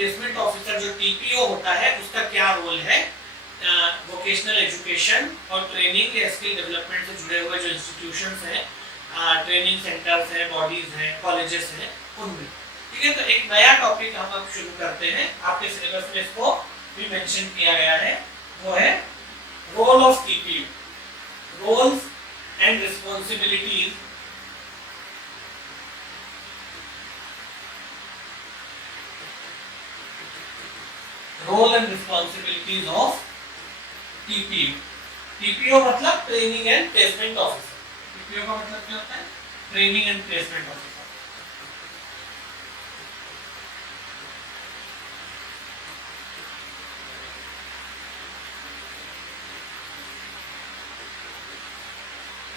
Placement officer जो TPO होता है उसका क्या रोल है वोकेशनल एजुकेशन और ट्रेनिंग या स्किल डेवलपमेंट से जुड़े हुए जो इंस्टीट्यूशंस हैं, ट्रेनिंग सेंटर्स हैं, बॉडीज हैं, कॉलेजेस हैं, उनमें। ठीक है, तो एक नया टॉपिक हम अब शुरू करते हैं, आपके सिलेबस में इसको भी मेंशन किया गया है, वो है role of TPU, roles and responsibilities role and responsibilities of TPU. TPO मतलब training and placement officer. TPO का मतलब क्या होता है? Training and placement officer.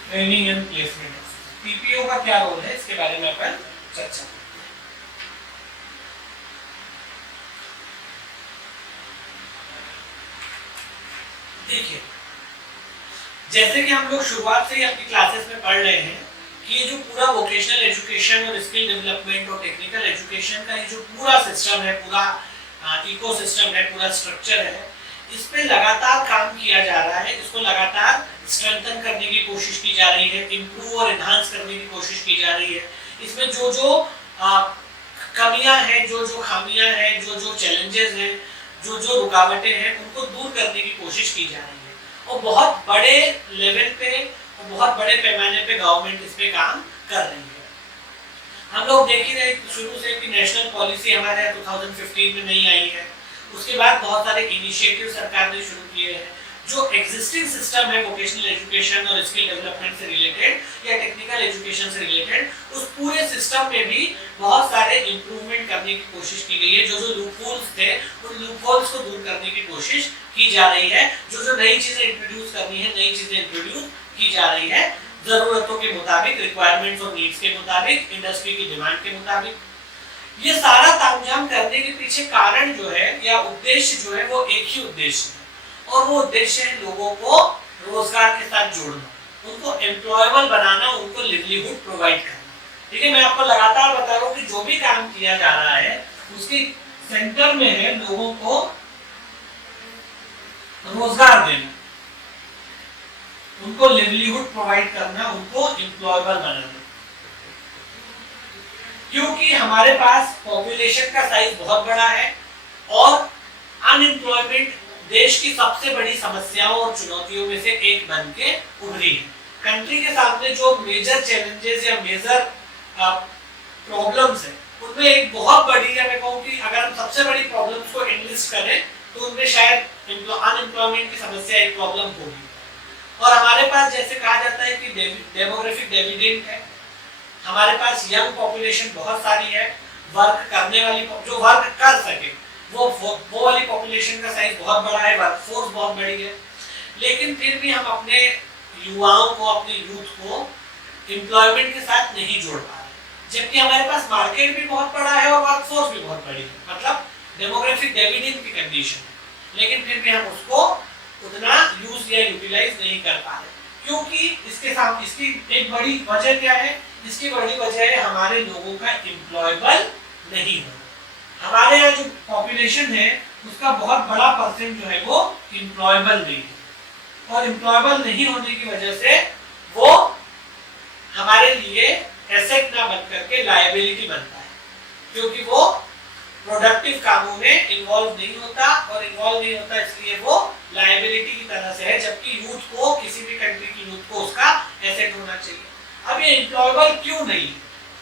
Training and placement officer, TPO का क्या रोल है, इसके बारे में अपन चर्चा करेंगे। देखिए, जैसे कि हम लोग शुरुआत से ही अपनी क्लासेस में पढ़ रहे हैं कि ये जो पूरा वोकेशनल एजुकेशन और स्किल डेवलपमेंट और टेक्निकल एजुकेशन का ये जो पूरा सिस्टम है, पूरा इकोसिस्टम है, पूरा स्ट्रक्चर है, इस पे लगातार काम किया जा रहा है, इसको लगातार स्ट्रेंथन करने की कोशिश की जा रही है, इम्प्रूव और एनहांस करने की कोशिश की जा रही है। इसमें जो जो कमियां हैं, जो जो खामियां हैं, जो जो चैलेंजेस हैं, जो जो रुकावटें हैं, उनको दूर करने की कोशिश की जा रही है और बहुत बड़े लेवल पे और बहुत बड़े पैमाने पे गवर्नमेंट इस पे काम कर रही है। हम लोग देख ही रहे शुरू से कि नेशनल पॉलिसी हमारे 2015 में नहीं आई है, उसके बाद बहुत सारे इनिशिएटिव सरकार ने शुरू किए हैं। जो एग्जिस्टिंग सिस्टम है वोकेशनल एजुकेशन और स्किल डेवलपमेंट से रिलेटेड या टेक्निकल एजुकेशन से रिलेटेड, उस पूरे सिस्टम में भी बहुत सारे इंप्रूवमेंट करने की कोशिश की गई है। जो जो लूपहोल्स थे, उन लूपहोल्स को दूर करने की कोशिश की जा रही है। जो जो नई चीजें इंट्रोड्यूस करनी है, नई चीजें इंट्रोड्यूस की जा रही है जरूरतों के मुताबिक, रिक्वायरमेंट्स और नीड्स के मुताबिक, इंडस्ट्री की डिमांड के मुताबिक। ये सारा तामझाम करने के पीछे कारण जो है या उद्देश्य जो है वो एक ही उद्देश्य है, और वो उद्देश्य है लोगों को रोजगार के साथ जोड़ना, उनको एम्प्लॉयबल बनाना, उनको लिवलीहुड प्रोवाइड करना। ठीक है, मैं आपको लगातार बता रहा हूँ कि जो भी काम किया जा रहा है उसके सेंटर में है लोगों को रोजगार देना, उनको लिवलीहुड प्रोवाइड करना, उनको एम्प्लॉयबल बनाना। क्योंकि हमारे पास पॉपुलेशन का साइज बहुत बड़ा है और अनएम्प्लॉयमेंट देश की सबसे बड़ी समस्याओं और चुनौतियों में से एक बन के उभरी है। कंट्री के सामने जो मेजर चैलेंजेस या मेजर प्रॉब्लम्स है, उनमें एक बहुत बड़ी, या मैं कहूँ कि अगर हम सबसे बड़ी प्रॉब्लम्स को एनलिस्ट करें तो उनमें शायद अनएम्प्लॉयमेंट की समस्या एक प्रॉब्लम होगी। और हमारे पास जैसे कहा जाता है कि डेमोग्राफिक डिविडेंड है, हमारे पास यंग पॉपुलेशन बहुत सारी है, वर्क करने वाली जो वर्क कर सके वो वाली पॉपुलेशन का साइज बहुत बड़ा है, वर्कफोर्स बहुत बड़ी है, लेकिन फिर भी हम अपने युवाओं को, अपने यूथ को एम्प्लॉयमेंट के साथ नहीं जोड़ पा रहे, जबकि हमारे पास मार्केट भी बहुत बड़ा है और वर्कफोर्स भी बहुत बड़ी है, मतलब डेमोग्राफिक डिविडेंड की कंडीशन है, लेकिन फिर भी हम उसको उतना यूज या यूटिलाइज नहीं कर पा रहे। क्योंकि इसके साथ इसकी एक बड़ी वजह क्या है? इसकी बड़ी वजह है हमारे लोगों का एम्प्लॉयबल नहीं होना। हमारे यहाँ जो पॉपुलेशन है उसका बहुत बड़ा परसेंट जो है वो एम्प्लॉयबल नहीं है, और एम्प्लॉयबल नहीं होने की वजह से वो हमारे लिए एसेट ना बन करके लायबिलिटी बनता है, क्योंकि वो प्रोडक्टिव कामों में इन्वॉल्व नहीं होता, और इन्वॉल्व नहीं होता इसलिए वो लायबिलिटी की तरह से है, जबकि यूथ को, किसी भी कंट्री की यूथ को उसका एसेट होना चाहिए। अब ये एम्प्लॉयबल क्यों नहीं है?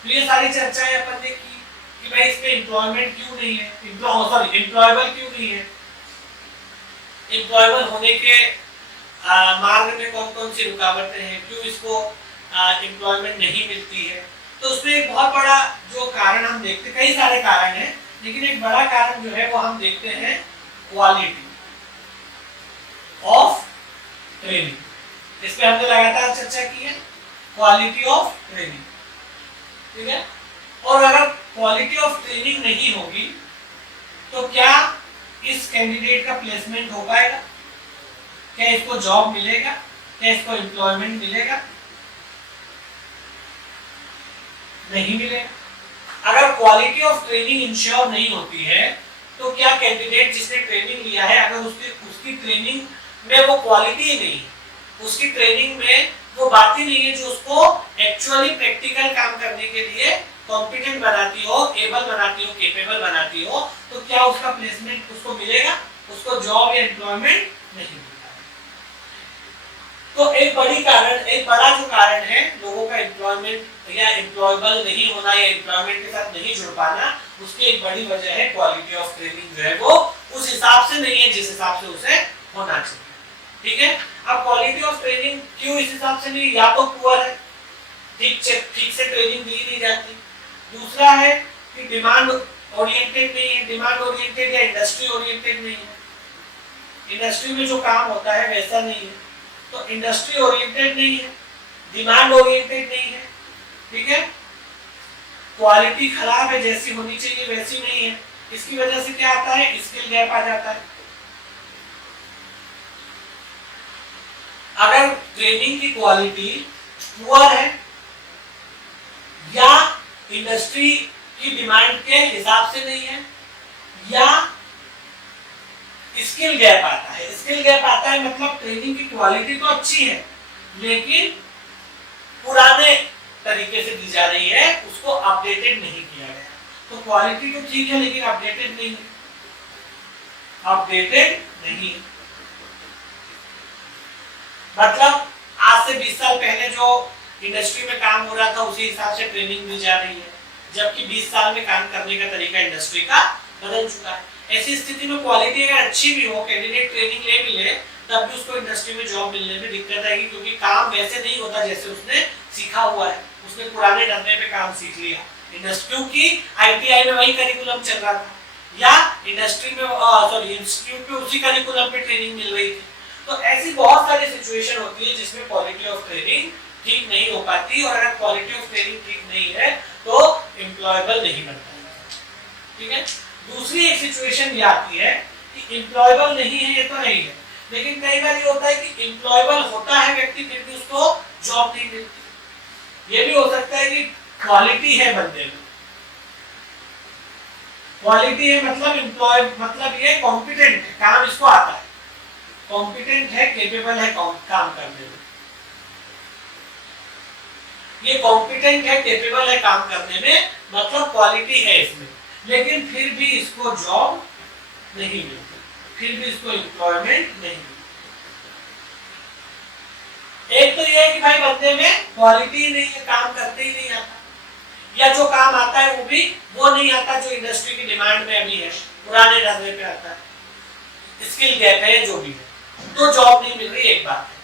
तो ये सारी चर्चाएं अपन ने की कि भाई इसमें एम्प्लॉयमेंट क्यों नहीं है, एम्प्लॉयबल क्यों नहीं है, एम्प्लॉयबल होने के मार्ग में कौन कौन सी रुकावटें हैं, क्यों इसको एम्प्लॉयमेंट नहीं मिलती है। तो उसमें एक बहुत बड़ा जो कारण हम देखते हैं, कई सारे कारण हैं, लेकिन एक बड़ा कारण जो है वो हम देखते हैं क्वालिटी ऑफ ट्रेनिंग। इस पे हमने लगातार चर्चा की है, क्वालिटी ऑफ ट्रेनिंग। ठीक है, और अगर क्वालिटी ऑफ ट्रेनिंग नहीं होगी तो क्या इस कैंडिडेट का प्लेसमेंट हो पाएगा? क्या इसको जॉब मिलेगा? क्या इसको एम्प्लॉयमेंट मिलेगा? नहीं मिलेगा। अगर क्वालिटी ऑफ ट्रेनिंग इंश्योर नहीं होती है तो क्या कैंडिडेट जिसने ट्रेनिंग लिया है अगर उसकी ट्रेनिंग में वो क्वालिटी ही नहीं, उसकी ट्रेनिंग में वो बात ही नहीं है जो उसको एक्चुअली प्रैक्टिकल काम करने के लिए कॉम्पिटेंट बनाती हो, एबल बनाती हो, केपेबल बनाती हो, तो क्या उसका प्लेसमेंट उसको मिलेगा? उसको जॉब या एम्प्लॉयमेंट नहीं मिलेगा। तो एक बड़ा जो कारण है लोगों का एम्प्लॉयमेंट या एम्प्लॉयबल नहीं होना या एम्प्लॉयमेंट के साथ नहीं जुड़ पाना, उसकी एक बड़ी वजह है क्वालिटी ऑफ ट्रेनिंग जो है वो उस हिसाब से नहीं है जिस हिसाब से उसे होना चाहिए। ठीक है, अब क्वालिटी ऑफ ट्रेनिंग क्यों इस हिसाब से नहीं? या तो पुअर है, ठीक से ट्रेनिंग दी नहीं जाती। दूसरा है कि डिमांड ओरिएंटेड नहीं है, डिमांड ओरिएंटेड या इंडस्ट्री ओरिएंटेड नहीं है, इंडस्ट्री में जो काम होता है वैसा नहीं है, तो इंडस्ट्री ओरिएंटेड नहीं है, डिमांड ओरिएंटेड नहीं है। ठीक है, क्वालिटी खराब है, जैसी होनी चाहिए वैसी नहीं है, इसकी वजह से क्या आता है? स्किल गैप आ जाता है। अगर ट्रेनिंग की क्वालिटी पुअर है या इंडस्ट्री की डिमांड के हिसाब से नहीं है या स्किल गैप आता है, स्किल गैप आता है मतलब ट्रेनिंग की क्वालिटी तो अच्छी है लेकिन पुराने तरीके से दी जा रही है, उसको अपडेटेड नहीं किया गया। तो क्वालिटी तो ठीक है लेकिन अपडेटेड नहीं है, अपडेटेड नहीं। मतलब आज से 20 साल पहले जो इंडस्ट्री में काम हो रहा था उसी हिसाब से ट्रेनिंग दी जा रही है, जबकि 20 साल में काम करने का तरीका इंडस्ट्री का बदल चुका है। ऐसी स्थिति में क्वालिटी अगर अच्छी भी हो, कैंडिडेट ट्रेनिंग ले भी ले, तब भी उसको इंडस्ट्री में जॉब मिलने में दिक्कत आएगी, क्योंकि काम वैसे नहीं होता जैसे उसने सीखा हुआ है, उसने पुराने ढंगे पे काम सीख लिया। इंडस्ट्री क्योंकि आईटीआई में वही करिकुलम चल रहा था या इंडस्ट्री में इंस्टीट्यूट में उसी करिकुलम पे ट्रेनिंग मिल रही थी। तो ऐसी बहुत सारी सिचुएशन होती है जिसमें क्वालिटी ऑफ ट्रेनिंग ठीक नहीं हो पाती, और अगर क्वालिटी ऑफ ट्रेनिंग ठीक नहीं है तो एम्प्लॉयबल नहीं बनता। ठीक है, दूसरी एक सिचुएशन ये आती है कि एम्प्लॉयबल नहीं है ये तो नहीं है, लेकिन कई बार ये होता है कि एम्प्लॉयबल होता है व्यक्ति फिर भी उसको जॉब नहीं मिलती। ये भी हो सकता है कि क्वालिटी है बंदे में, क्वालिटी है मतलब एम्प्लॉय मतलब ये कॉम्पिटेंट है, काम इसको आता है, कॉम्पिटेंट है, केपेबल है काम करने में, ये कॉम्पिटेंट है, केपेबल है काम करने में, मतलब क्वालिटी है इसमें, लेकिन फिर भी इसको जॉब नहीं मिलती, फिर भी इसको एम्प्लॉयमेंट नहीं मिलती। एक तो ये है कि भाई बंदे में क्वालिटी नहीं है, काम करते ही नहीं आता, या जो काम आता है वो नहीं आता जो इंडस्ट्री की डिमांड में अभी है, पुराने ढंगे पे आता है, स्किल गैप है जो भी है, तो जॉब नहीं मिल रही, एक बात है।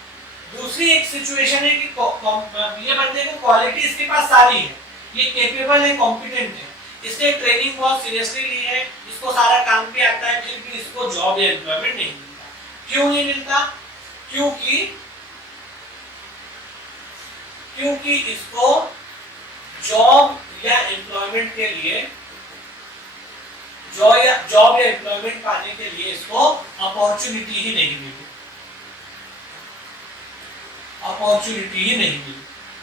दूसरी एक सिचुएशन है कि ये बंदे को क्वालिटी इसके पास सारी है, ये केपेबल है, कॉम्पिटेंट है, इसने ट्रेनिंग बहुत सीरियसली ली है, इसको सारा काम भी आता है, फिर भी इसको जॉब या एम्प्लॉयमेंट नहीं मिलता। क्यों नहीं मिलता? क्योंकि इसको जॉब या एम्प्लॉयमेंट के लिए जॉब या एम्प्लॉयमेंट पाने के लिए इसको अपॉर्चुनिटी ही नहीं मिली, अपॉर्चुनिटी ही नहीं मिली।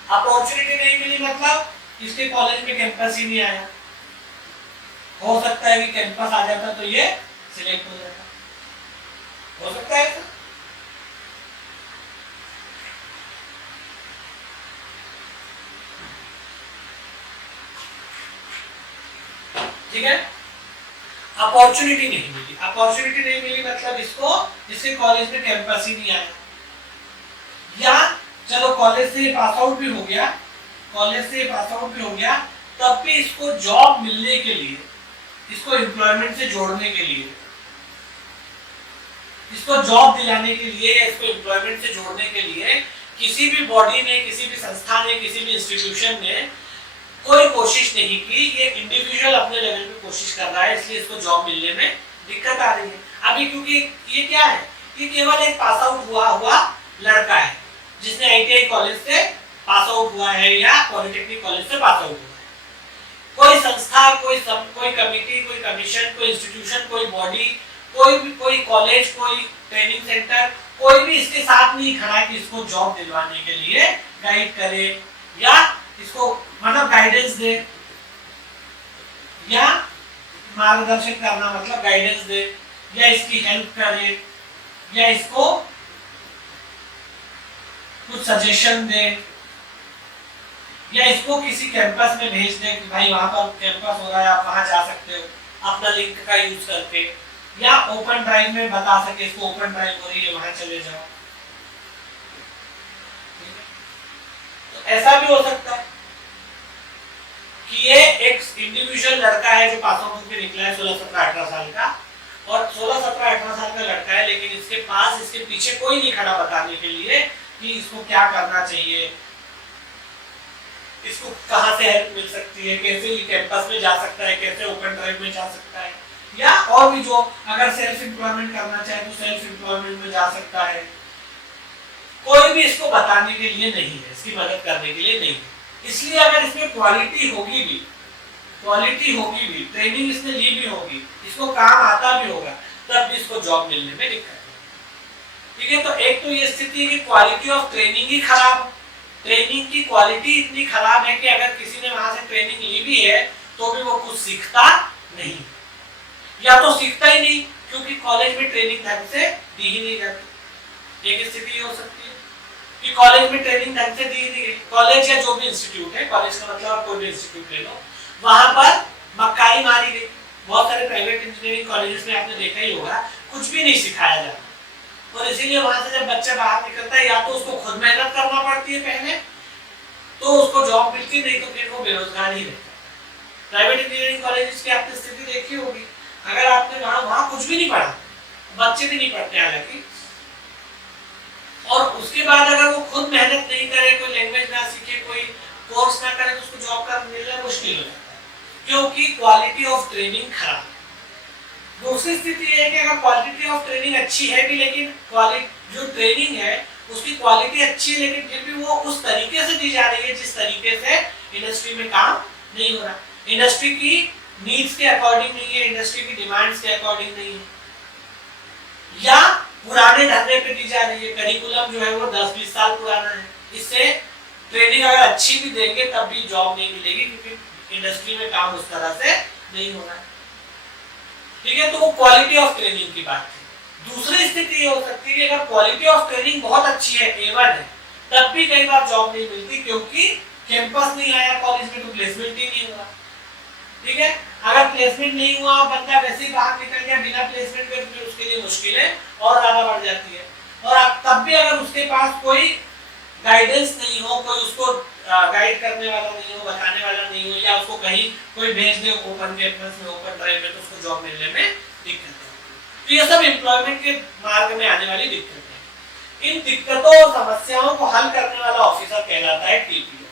अपॉर्चुनिटी नहीं मिली मतलब इसके कॉलेज में कैंपस ही नहीं आया, हो सकता है कि कैंपस आ जाता तो ये सिलेक्ट हो जाता, हो सकता है। ठीक है, अपॉर्चुनिटी नहीं मिली, अपॉर्चुनिटी नहीं मिली मतलब इसके कॉलेज में कैंपस ही नहीं आया, या चलो कॉलेज से पास आउट भी हो गया, तब भी इसको जॉब मिलने के लिए, इसको एम्प्लॉयमेंट से जोड़ने के लिए, इसको जॉब दिलाने के लिए या इसको एम्प्लॉयमेंट से जोड़ने के लिए किसी भी बॉडी ने, किसी भी संस्था ने, किसी भी इंस्टीट्यूशन ने कोई कोशिश नहीं की। ये इंडिविजुअल अपने लेवल पे कोशिश कर रहा है, इसलिए इसको जॉब मिलने में दिक्कत आ रही है अभी, क्योंकि ये क्या है, ये केवल एक पास आउट हुआ लड़का है जिसने आईटीआई कॉलेज से पास आउट हुआ है या पॉलिटेक्निक कॉलेज से पास आउट हुआ है। कोई संस्था, कोई कमिटी, कोई कमीशन, कोई इंस्टीट्यूशन, कोई बॉडी, कोई कॉलेज, कोई ट्रेनिंग सेंटर, कोई भी इसके साथ नहीं खड़ा कि इसको जॉब दिलवाने के लिए गाइड करे या इसको मतलब गाइडेंस दे या मार्गदर्शन करना मतलब गाइडेंस दे, या इसकी हेल्प करे, या इसको कुछ सजेशन दे, या इसको किसी कैंपस में भेज दे कि भाई वहां पर कैंपस हो रहा है, आप वहां जा सकते हो अपना लिंक का यूज करके, या ओपन ड्राइव में बता सके इसको ओपन ड्राइव हो रही है वहां चले जाओ। तो ऐसा भी हो सकता है कि ये एक इंडिविजुअल लड़का है जो पास आउट होकर निकला है 16, 17, 18 साल का, और 16, 17, 18 साल का लड़का है, लेकिन इसके पास इसके पीछे कोई नहीं खड़ा बताने के लिए कि इसको क्या करना चाहिए, इसको कहां से हेल्प मिल सकती है, कैसे ये कैंपस में जा सकता है, कैसे ओपन ड्राइव में जा सकता है, या और भी जो अगर सेल्फ एम्प्लॉयमेंट करना चाहे तो सेल्फ एम्प्लॉयमेंट में जा सकता है। कोई भी इसको बताने के लिए नहीं है, इसकी मदद करने के लिए नहीं है। इसलिए अगर इसमें क्वालिटी होगी भी, ट्रेनिंग इसने ली भी होगी, इसको काम आता भी होगा, तब भी इसको जॉब मिलने में दिक्कत है। ठीक है, तो एक तो ये स्थिति है कि क्वालिटी ऑफ ट्रेनिंग ही खराब, ट्रेनिंग की क्वालिटी इतनी खराब है कि अगर किसी ने वहां से ट्रेनिंग ली भी है तो भी वो कुछ सीखता नहीं, या तो सीखता ही नहीं क्योंकि कॉलेज में ट्रेनिंग ढंग से दी ही नहीं जाती। एक स्थिति हो सकती है कि कॉलेज में ट्रेनिंग ढंग से दी नहीं गई, कॉलेज या जो भी इंस्टीट्यूट है, कॉलेज का मतलब आप कोई भी इंस्टीट्यूट ले लो, वहां पर मक्कारी मारी गई। बहुत सारे प्राइवेट इंजीनियरिंग कॉलेजेस में आपने देखा ही होगा, कुछ भी नहीं सिखाया जाता, और इसीलिए वहां से जब बच्चा बाहर निकलता है या तो उसको खुद मेहनत करना पड़ती है पहले, तो उसको जॉब मिलती नहीं, तो फिर वो बेरोजगार ही रहता है। प्राइवेट इंजीनियरिंग कॉलेजेस की आपने स्थिति देखी होगी, अगर आपने वहां कुछ भी नहीं पढ़ा, बच्चे भी नहीं पढ़ते हालांकि, और उसके बाद अगर वो खुद मेहनत नहीं करे, कोई लैंग्वेज ना सीखे, कोई कोर्स ना करे, तो उसको जॉब का मिलना मुश्किल हो जाता है, क्योंकि क्वालिटी ऑफ ट्रेनिंग खराब। दूसरी स्थिति है कि अगर क्वालिटी ऑफ ट्रेनिंग अच्छी है भी, लेकिन क्वालिटी जो ट्रेनिंग है उसकी क्वालिटी अच्छी है, लेकिन फिर भी वो उस तरीके से दी जा रही है जिस तरीके से इंडस्ट्री में काम नहीं हो रहा, इंडस्ट्री की नीड्स के अकॉर्डिंग नहीं है, इंडस्ट्री की डिमांड्स के अकॉर्डिंग नहीं है, या पुराने ढांचे पे दी जा रही है, करिकुलम जो है वो 10-20 साल पुराना है। इससे ट्रेनिंग अगर अच्छी भी देंगे तब भी जॉब नहीं मिलेगी, क्योंकि इंडस्ट्री में काम उस तरह से नहीं हो रहा है। ठीक है, तो वो क्वालिटी ऑफ ट्रेनिंग की बात थी। दूसरी स्थिति ये हो सकती है कि अगर क्वालिटी ऑफ ट्रेनिंग बहुत अच्छी है, A1 है, तब भी कई बार जॉब नहीं मिलती, क्योंकि कैंपस नहीं आया कॉलेज में, तो प्लेसमेंट ही नहीं हुआ। ठीक है, अगर प्लेसमेंट नहीं हुआ, बंदा वैसे ही बाहर निकल गया बिना प्लेसमेंट के, फिर उसके लिए मुश्किलें और ज्यादा बढ़ जाती है। और तब भी अगर उसके पास कोई गाइडेंस नहीं हो, कोई उसको गाइड करने वाला नहीं हो, बताने वाला नहीं हो, या उसको कहीं कोई भेज दे ओपन कैंपस में, ओपन ड्राइव में, तो उसको जॉब मिलने में दिक्कत है। तो ये सब एम्प्लॉयमेंट के मार्ग में आने वाली दिक्कतें हैं। इन दिक्कतों और समस्याओं को हल करने वाला ऑफिसर कहलाता है TPO,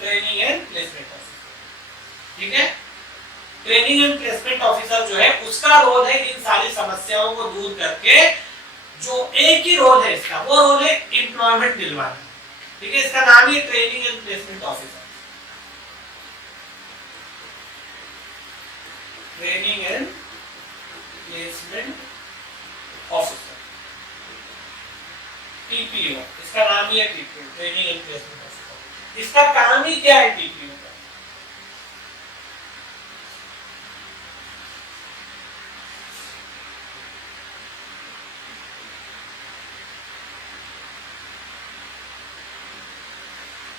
training and placement officer. ठीक है, ट्रेनिंग एंड प्लेसमेंट ऑफिसर जो है उसका रोल है इन सारी समस्याओं को दूर करके, जो एक ही रोल है इसका, वो रोल है एम्प्लॉयमेंट दिलवाना। ठीक है, इसका नाम ही training and placement officer, training and placement officer, TPO, इसका नाम ही है TPO, training and placement officer. इसका काम ही क्या है TPO का?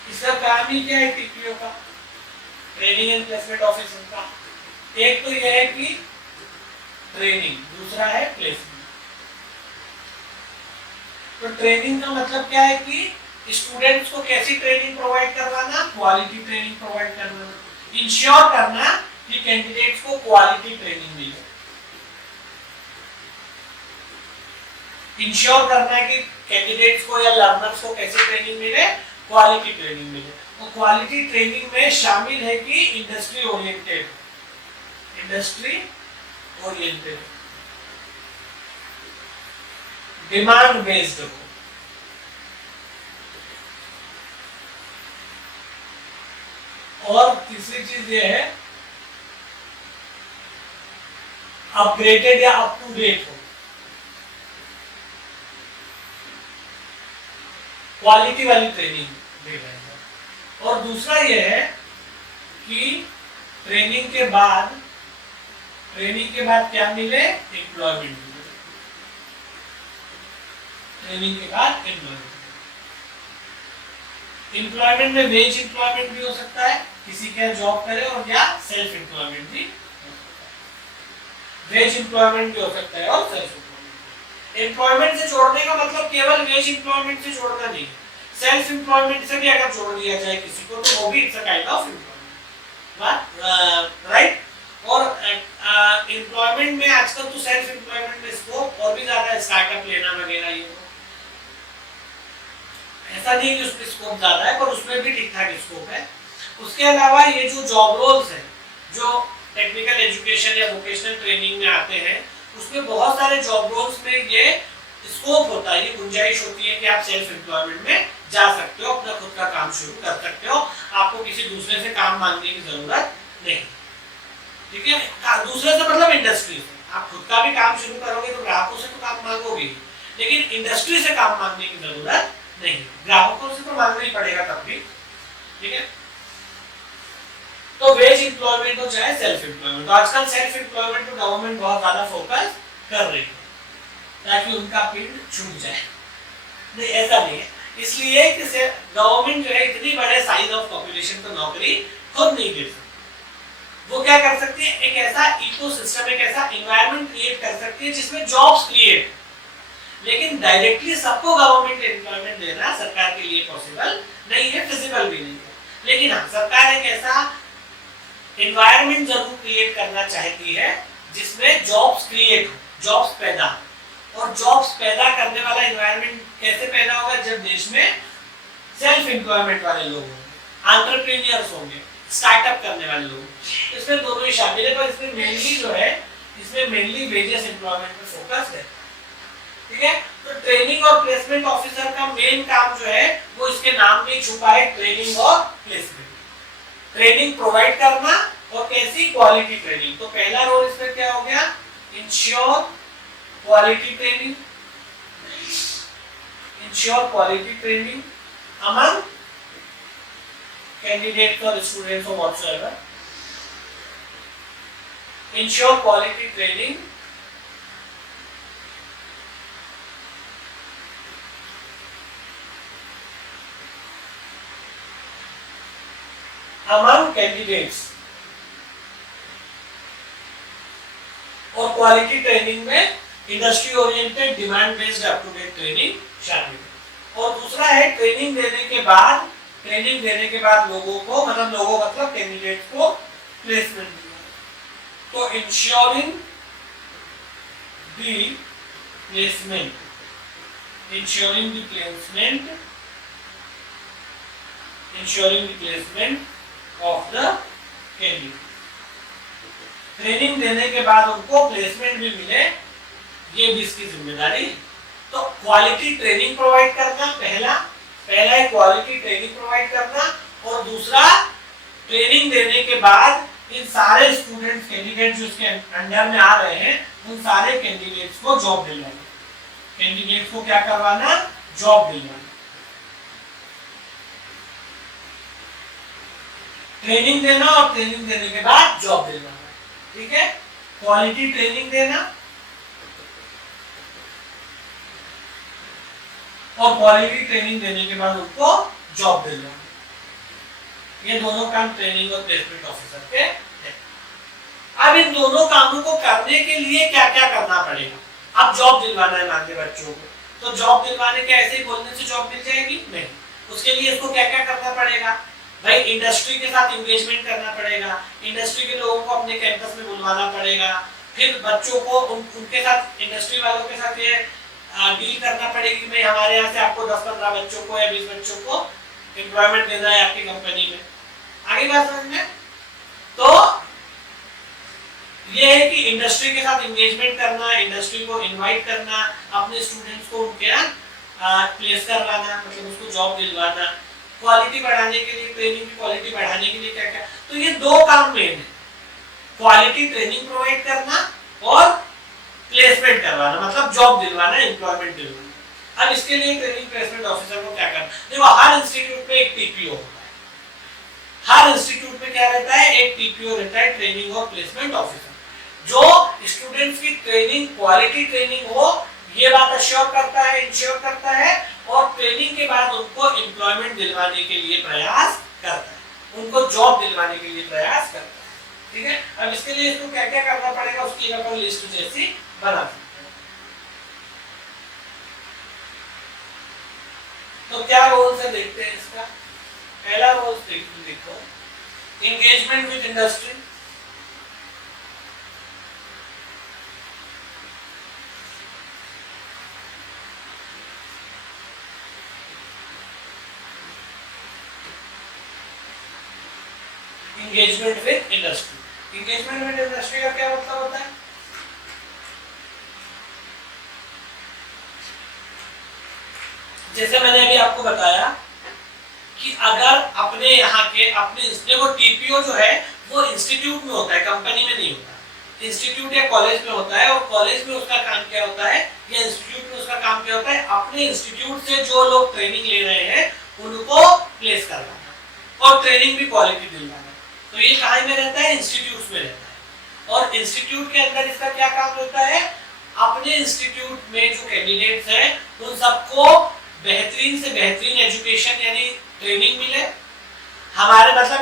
इसका काम ही क्या है TPO का, ट्रेनिंग एंड प्लेसमेंट ऑफिसर का? एक तो यह है कि ट्रेनिंग, दूसरा है प्लेसमेंट। तो ट्रेनिंग का मतलब क्या है कि स्टूडेंट्स को कैसी ट्रेनिंग प्रोवाइड करवाना, क्वालिटी ट्रेनिंग प्रोवाइड करवाना, इंश्योर करना कि कैंडिडेट्स को क्वालिटी ट्रेनिंग मिले, इंश्योर करना है कि कैंडिडेट्स को या लर्नर्स को कैसी ट्रेनिंग मिले, क्वालिटी ट्रेनिंग मिले। तो क्वालिटी ट्रेनिंग में शामिल है कि इंडस्ट्री ओरिएंटेड, डिमांड बेस्ड हो, और तीसरी चीज ये है अपग्रेडेड या अप टू डेट हो, क्वालिटी वाली ट्रेनिंग दे रहे हैं। और दूसरा ये है कि ट्रेनिंग के बाद ट्रेनिंग के बाद क्या मिले, एम्प्लॉयमेंट मिले, ट्रेनिंग के बाद एम्प्लॉयमेंट। एम्प्लॉयमेंट में वेज एम्प्लॉयमेंट भी हो सकता है, किसी के जॉब करे, और या सेल्फ एम्प्लॉयमेंट भी हो सकता है। वेज एम्प्लॉयमेंट भी हो सकता है और सेल्फ एम्प्लॉयमेंट। एम्प्लॉयमेंट से जोड़ने का मतलब केवल वेज एम्प्लॉयमेंट से जोड़ना नहीं, सेल्फ एम्प्लॉयमेंट से भी अगर जोड़ दिया जाए किसी को तो वो भी it's a kind of employment, right. और एम्प्लॉयमेंट में आजकल तो सेल्फ एम्प्लॉयमेंट में स्कोप और भी ज्यादा है, स्टार्टअप लेना वगैरह, ये ऐसा नहीं कि उसमें स्कोप ज्यादा है, पर उसमें भी ठीक ठाक स्कोप है। उसके अलावा ये जो जॉब रोल्स हैं जो टेक्निकल एजुकेशन या वोकेशनल ट्रेनिंग में आते हैं, उसमें बहुत सारे जॉब रोल्स में ये स्कोप होता है, ये गुंजाइश होती है कि आप सेल्फ एम्प्लॉयमेंट में जा सकते हो, अपना खुद का काम शुरू कर सकते हो, आपको किसी दूसरे से काम मांगने की जरूरत नहीं, ठीक है। दूसरे से मतलब इंडस्ट्री से, आप खुद का भी काम शुरू करोगे तो ग्राहकों से तो काम मांगोगे, लेकिन इंडस्ट्री से काम मांगने की जरूरत नहीं, ग्राहकों से तो मांगना ही पड़ेगा तब भी, ठीक है। तो वेज एम्प्लॉयमेंट हो चाहे सेल्फ एम्प्लॉयमेंट, तो आजकल सेल्फ एम्प्लॉयमेंट पर गवर्नमेंट बहुत ज्यादा फोकस कर रही है ताकि उनका फील्ड छूट जाए। नहीं, ऐसा नहीं है, इसलिए कि गवर्नमेंट जो है इतनी बड़े साइज ऑफ पॉपुलेशन को नौकरी खुद नहीं दे सकती, वो क्या कर सकती है, एक ऐसा इकोसिस्टम, एक ऐसा एनवायरनमेंट क्रिएट कर सकती है जिसमें जॉब्स क्रिएट, लेकिन डायरेक्टली सबको गवर्नमेंट एम्प्लॉयमेंट देना सरकार के लिए पॉसिबल नहीं है, फिजिबल भी नहीं है। लेकिन हाँ, सरकार एक ऐसा एनवायरनमेंट जरूर क्रिएट करना चाहती है जिसमें जॉब्स क्रिएट हो, जॉब्स पैदा हो, और जॉब्स पैदा करने वाला एनवायरनमेंट कैसे पैदा होगा, जब देश में सेल्फ एम्प्लॉयमेंट वाले लोग होंगे, एंटरप्रेन्योर्स होंगे, स्टार्टअप करने वाले लोग। इसमें दोनों ही शामिल है, पर इसमें मेनली जो है, इसमें मेनली वेजेस एम्प्लॉयमेंट पे फोकस है, ठीक है। तो ट्रेनिंग और प्लेसमेंट ऑफिसर का मेन काम जो है वो इसके नाम में छुपा है, ट्रेनिंग और प्लेसमेंट। ट्रेनिंग प्रोवाइड करना, और कैसी, क्वालिटी ट्रेनिंग। तो पहला रोल इसमें क्या हो गया, ensure quality training, ensure quality training among candidates or students or whatsoever, ensure quality training among candidates, और क्वालिटी ट्रेनिंग में industry oriented, demand based, up to date training शामिल है। और दूसरा है ट्रेनिंग देने के बाद, ट्रेनिंग देने के बाद लोगों को, मतलब कैंडिडेट को प्लेसमेंट देना। तो ensuring the placement, ensuring the placement, ensuring the placement of the candidate. Training देने के बाद उनको प्लेसमेंट भी मिले, ये भी इसकी जिम्मेदारी। तो क्वालिटी ट्रेनिंग प्रोवाइड करना पहला है, क्वालिटी ट्रेनिंग प्रोवाइड करना, और दूसरा ट्रेनिंग देने के बाद इन सारे स्टूडेंट्स, कैंडिडेट जो इसके अंडर में आ रहे हैं, उन सारे कैंडिडेट्स को जॉब दिलवाना। कैंडिडेट्स को क्या करवाना, जॉब दिलवाना। ट्रेनिंग देना और ट्रेनिंग देने के बाद जॉब दिलवाना, ठीक है। क्वालिटी ट्रेनिंग देना और क्वालिटी ट्रेनिंग देने के बाद उनको जॉब दिलवाना, ये दोनों काम ट्रेनिंग और प्लेसमेंट ऑफिसर के हैं। अब इन दोनों कामों को करने के लिए क्या क्या करना पड़ेगा। अब जॉब दिलवाना है मान लीजिए बच्चों को, तो जॉब दिलवाने के ऐसे ही बोलने से जॉब मिल जाएगी नहीं, उसके लिए इसको क्या क्या करना पड़ेगा भाई, इंडस्ट्री के साथ एंगेजमेंट करना पड़ेगा, इंडस्ट्री के लोगों को अपने कैंपस में बुलवाना पड़ेगा, फिर बच्चों को उनके साथ, इंडस्ट्री वालों के साथ ये डील करना पड़ेगी, भाई हमारे यहाँ से आपको 10-15 बच्चों को या 20 बच्चों को एम्प्लॉयमेंट देना है आपकी कंपनी में। आगे बात समझ में, तो ये है कि इंडस्ट्री के साथ एंगेजमेंट करना, इंडस्ट्री को इनवाइट करना, अपने स्टूडेंट्स को उनके यहाँ प्लेस करवाना, मतलब उसको जॉब दिलवाना, क्वालिटी बढ़ाने के लिए, ट्रेनिंग की क्वालिटी बढ़ाने के लिए क्या क्या। तो ये दो काम मेन है, क्वालिटी ट्रेनिंग प्रोवाइड करना और प्लेसमेंट करवाना, मतलब जॉब दिलवाना, एम्प्लॉयमेंट दिलवाना। अब इसके लिए ट्रेनिंग प्लेसमेंट ऑफिसर को क्या करना, देखो हर इंस्टीट्यूट में एक टीपीओ होता है, हर इंस्टीट्यूट में क्या रहता है, एक टीपीओ रहता है, ट्रेनिंग और प्लेसमेंट ऑफिसर। जो स्टूडेंट्स की ट्रेनिंग क्वालिटी ट्रेनिंग हो, ये बात अश्योर करता है, इंश्योर करता है, और ट्रेनिंग के बाद उनको एम्प्लॉयमेंट दिलवाने के लिए प्रयास करता है, उनको जॉब दिलवाने के लिए प्रयास करता है। ठीक है, अब इसके लिए इसको क्या क्या करना पड़ेगा उसकी अपन लिस्ट जैसी बना सकते हैं। तो क्या रोल्स है देखते हैं इसका। पहला रोल देखो, engagement with industry. Engagement with industry, engagement with industry का क्या मतलब होता है? जैसे मैंने अभी आपको बताया कि अगर अपने यहाँ के अपने देखो टीपीओ जो है वो इंस्टीट्यूट में होता है, कंपनी में नहीं होता, इंस्टीट्यूट या कॉलेज में होता है, और कॉलेज में उसका काम क्या होता है या इंस्टीट्यूट में उसका काम क्या होता है, अपने इंस्टीट्यूट से जो लोग ट्रेनिंग ले रहे हैं उनको प्लेस करवाना और ट्रेनिंग भी क्वालिटी दिलवाना। तो ये कहाँ में रहता है? इंस्टीट्यूट में रहता है, और इंस्टीट्यूट के अंदर इसका क्या काम होता है? अपने इंस्टीट्यूट में जो कैंडिडेट्स हैं उन सबको बेहतरीन से बेहतरीन एजुकेशन यानी ट्रेनिंग मिले। हमारे मतलब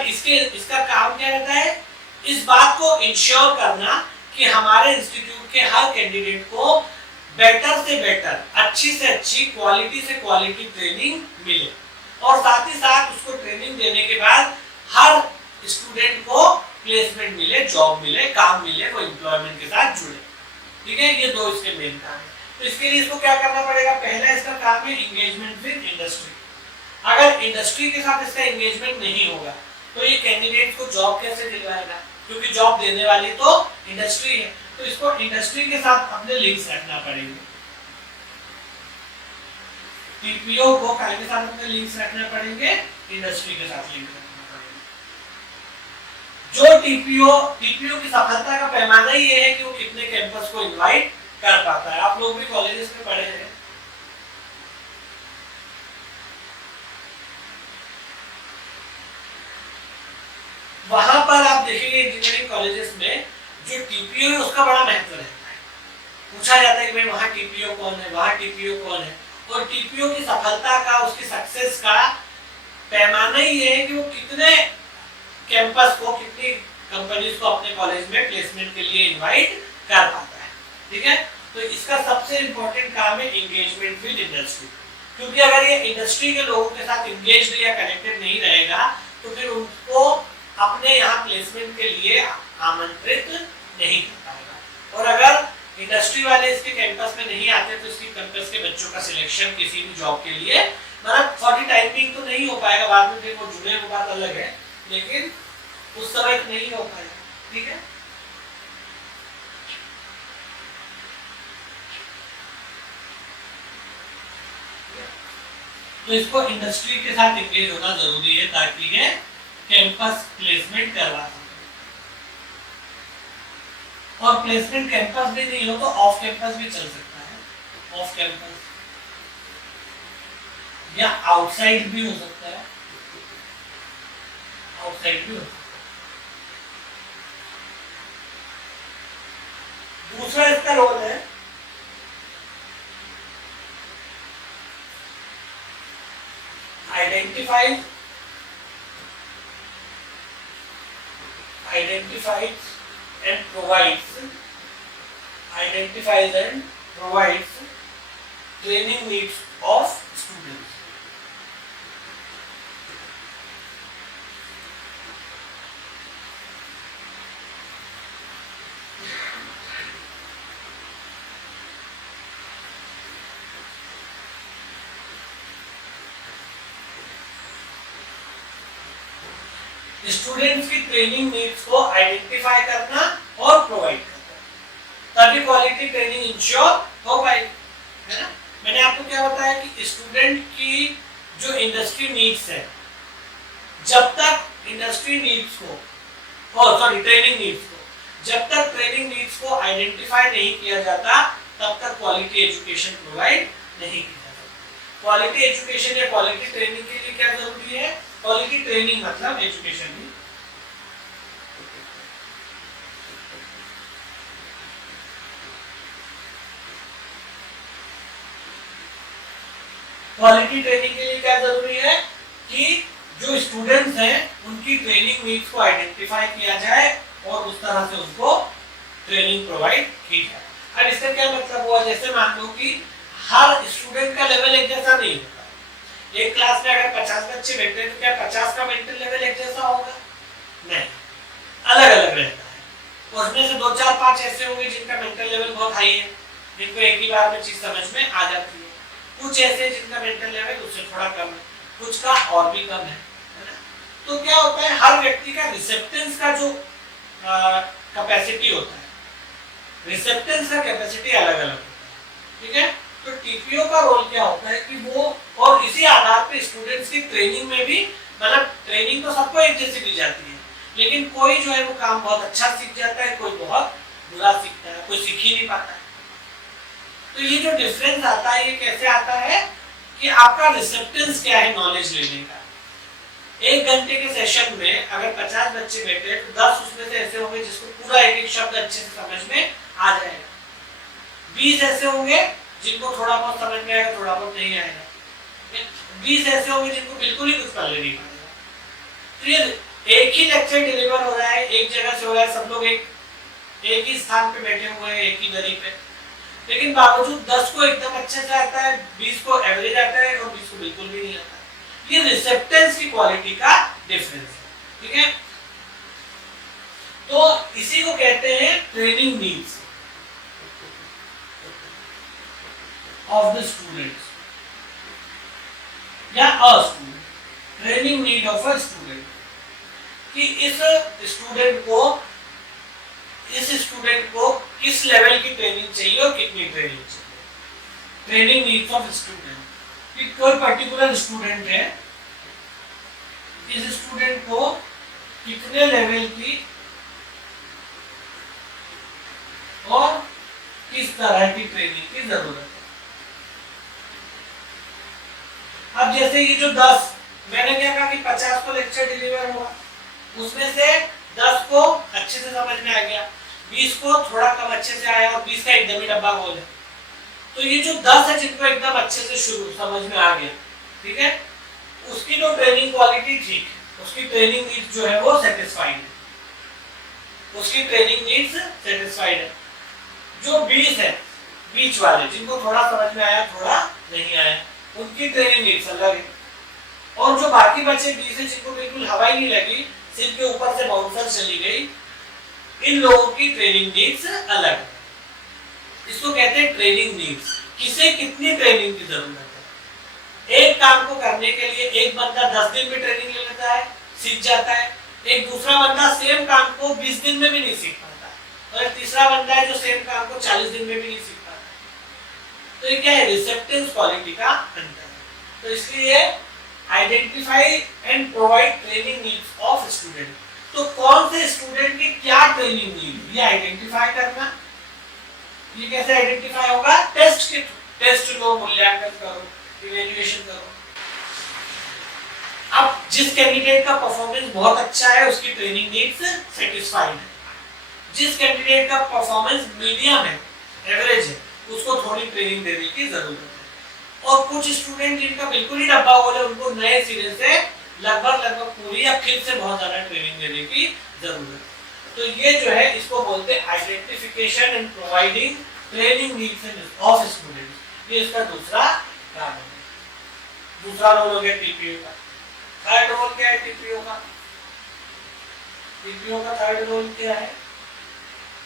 इसका काम क्या रहता है? इस बात को इंश्योर करना कि हमारे इंस्टीट्यूट के हर कैंडिडेट को बेटर से बेटर, अच्छी से अच्छी, क्वालिटी से क्वालिटी ट्रेनिंग मिले, और साथ ही साथ उसको ट्रेनिंग देने के बाद हर स्टूडेंट को प्लेसमेंट मिले, जॉब मिले, काम मिले, वो एम्प्लॉयमेंट के साथ जुड़े। ठीक है, ये दो इसके मेन काम है। तो इसके लिए इसको क्या करना पड़ेगा? पहला इसका काम है एंगेजमेंट विद इंडस्ट्री। अगर इंडस्ट्री के साथ इसका एंगेजमेंट नहीं होगा तो ये कैंडिडेट को जॉब कैसे दिलवाएगा? क्योंकि जॉब देने वाली तो इंडस्ट्री है, तो इसको इंडस्ट्री के साथ अपने लिंक्स रखना पड़ेंगे। टीपीओ को काय के साथ अपने लिंक्स रखना पड़ेंगे? इंडस्ट्री के साथ लिंक रखना पड़ेगा। जो टीपीओ की सफलता का पैमाना ही ये है कि वो कितने कैंपस को इनवाइट कर पाता है। आप लोग भी कॉलेजेस में पढ़े हैं, वहां पर आप देखेंगे इंजीनियरिंग कॉलेजेस में जो टीपीओ है उसका बड़ा महत्व रहता है। पूछा जाता है कि भाई वहां टीपीओ कौन है, वहां टीपीओ कौन है, और टीपीओ की सफलता का, उसकी सक्सेस का पैमाना ही है कि वो कितने कैंपस को, कितनी कंपनीज को अपने कॉलेज में प्लेसमेंट के लिए इनवाइट कर पाता है। ठीक है, तो इसका सबसे इंपॉर्टेंट काम है एंगेजमेंट विद इंडस्ट्री, क्योंकि अगर ये इंडस्ट्री के लोगों के साथ एंगेज्ड या कनेक्टेड नहीं रहेगा तो फिर उनको अपने यहाँ प्लेसमेंट के लिए आमंत्रित नहीं कर पाएगा। और अगर इंडस्ट्री वाले इसके कैंपस में नहीं आते तो इसके कैंपस के बच्चों का सिलेक्शन किसी भी जॉब के लिए मतलब फॉर द टाइमिंग तो नहीं हो पाएगा। बाद में देखो जुड़े वो बात अलग है, लेकिन उस समय नहीं हो पाएगा। ठीक है, तो इसको इंडस्ट्री के साथ एंगेज होना जरूरी है ताकि ये कैंपस प्लेसमेंट करवा सके। और प्लेसमेंट कैंपस भी नहीं हो तो ऑफ कैंपस भी चल सकता है, ऑफ कैंपस या आउटसाइड भी हो सकता है, आउटसाइड भी हो सकता है। दूसरा इसका रोल है identifies and provides training needs of students. Students की ट्रेनिंग नीड्स को आइडेंटिफाई करना और प्रोवाइड करना, तभी क्वालिटी ट्रेनिंग इंश्योर हो पाएगी, है ना। मैंने आपको क्या बताया कि स्टूडेंट की जो इंडस्ट्री नीड्स है, जब तक इंडस्ट्री नीड्स को ट्रेनिंग नीड्स को, जब तक ट्रेनिंग नीड्स को आइडेंटिफाई नहीं किया जाता तब तक क्वालिटी एजुकेशन प्रोवाइड नहीं किया जाता। क्वालिटी एजुकेशन या क्वालिटी ट्रेनिंग के लिए क्या जरूरी है? क्वालिटी ट्रेनिंग मतलब एजुकेशन भी, क्वालिटी ट्रेनिंग के लिए क्या जरूरी है कि जो स्टूडेंट्स हैं उनकी ट्रेनिंग नीड्स को आइडेंटिफाई किया जाए और उस तरह से उनको ट्रेनिंग प्रोवाइड की जाए। अब इसका क्या मतलब हुआ, जैसे मान लो कि हर स्टूडेंट का लेवल एक जैसा नहीं होता। एक क्लास में अगर 50 बच्चे बैठे तो क्या 50 का मेंटल लेवल एक जैसा होगा? नहीं, अलग अलग रहता है। उसमें से 2 4 5 ऐसे होंगे जिनका मेंटल लेवल बहुत हाई है, जिनको एक ही बार में चीज समझ में आ जाती है। कुछ ऐसे जिनका मेंटल लेवल उससे थोड़ा कम है, कुछ का और भी कम है ना? तो क्या होता है, हर व्यक्ति का रिसेप्टेंस का जो कैपेसिटी होता है, रिसेप्टेंस का कैपेसिटी अलग अलग होता है, ठीक है? तो टीपीओ का रोल क्या होता है कि वो, और इसी आधार पे स्टूडेंट्स की ट्रेनिंग में भी, मतलब ट्रेनिंग तो सबको एक जैसी दी जाती है, लेकिन कोई जो है वो काम बहुत अच्छा सीख जाता है, कोई बहुत बुरा सीखता है, कोई सीख ही नहीं पाता है। तो ये जो डिफरेंस आता है ये कैसे आता है कि आपका रिसेप्टेंस क्या है नॉलेज लेने का। 1 घंटे के सेशन में अगर 50 बच्चे बैठे तो 10 उसमें से ऐसे होंगे जिसको पूरा एक एक शब्द अच्छे से समझ में आ जाएगा, 20 ऐसे होंगे जिनको थोड़ा बहुत समझ में आएगा, थोड़ा बहुत नहीं आएगा, 20 ऐसे होंगे जिनको बिल्कुल ही कुछ पल्ले नहीं पड़ेगा। तो ये एक ही लेक्चर डिलीवर हो रहा है, एक जगह से हो रहा है, सब लोग एक ही स्थान पे बैठे हुए हैं, एक ही दरी पे, लेकिन बावजूद 10 को एकदम अच्छे से आता है, 20 को एवरेज आता है और 20 को बिल्कुल भी नहीं आता। ये रिसेप्टेंस की क्वालिटी का डिफरेंस है, ठीक है? तो इसी को कहते हैं training needs of the students या a student, training need of a student, कि इस स्टूडेंट को किस लेवल की ट्रेनिंग चाहिए और कितनी ट्रेनिंग चाहिए। ट्रेनिंग नीड्स ऑफ स्टूडेंट, कि कोई पर्टिकुलर स्टूडेंट है, इस स्टूडेंट को कितने लेवल की और किस तरह की ट्रेनिंग की जरूरत है। अब जैसे ये जो 10, मैंने क्या कहा कि 50 को लेक्चर डिलीवर हुआ, उसमें से 10 को अच्छे से समझ में आ गया, 20 को थोड़ा कम अच्छे से आया और 20 का एकदम ही डब्बा हो गया। तो ये जो 10 है जिनको एकदम अच्छे से शुरू समझ में आ गया, ठीक है, उसकी जो ट्रेनिंग क्वालिटी ठीक है, उसकी ट्रेनिंग नीड्स जो है वो सेटिस्फाइड है, उसकी ट्रेनिंग नीड्स सेटिस्फाइड है। जो 20 है, बीच वाले जिनको थोड़ा समझ में आया थोड़ा नहीं आया, उनकी ट्रेनिंग नीड्स अलग है। और जो बाकी बचे 20 है जिनको बिल्कुल हवा ही नहीं लगी, सिर के ऊपर से बाउंसर चली गई, इन लोगों की ट्रेनिंग नीड्स अलग है। इसको कहते हैं ट्रेनिंग नीड्स, किसे कितनी ट्रेनिंग की जरूरत है। एक काम को करने के लिए एक बंदा 10 दिन में ट्रेनिंग ले लेता है, सीख जाता है, एक दूसरा बंदा सेम काम को 20 दिन में भी नहीं सीख पाता, और एक तीसरा बंदा है जो सेम काम को 40 दिन में भी नहीं सीख पाता। तो ये क्या है, रिसेप्टेंस क्वालिटी का अंतर है। तो इसलिए identify and provide training needs of student. तो कौन से स्टूडेंट की क्या ट्रेनिंग नीड, ये आइडेंटिफाई करना। ये कैसे आइडेंटिफाई होगा, टेस्ट के थ्रू, टेस्ट लो, मूल्यांकन करो, इवैल्यूएशन करो। अब जिस कैंडिडेट का परफॉर्मेंस बहुत अच्छा है उसकी ट्रेनिंग नीड्स सेटिस्फाइड है, जिस कैंडिडेट का परफॉर्मेंस मीडियम है, एवरेज है, उसको थोड़ी ट्रेनिंग देने की जरूरत है। और कुछ स्टूडेंट जिनका बिल्कुल ही डब्बा हो जाए उनको नए सिरे से लगभग पूरी या फिर से बहुत ज्यादा ट्रेनिंग देने की जरूरत है। तो ये जो है इसको बोलते हैं identification and providing training needs of students. ये इसका दूसरा काम है। दूसरा रोल हो गया टीपीओ का। थर्ड रोल क्या है टीपीओ का? टीपीओ का थर्ड रोल क्या है?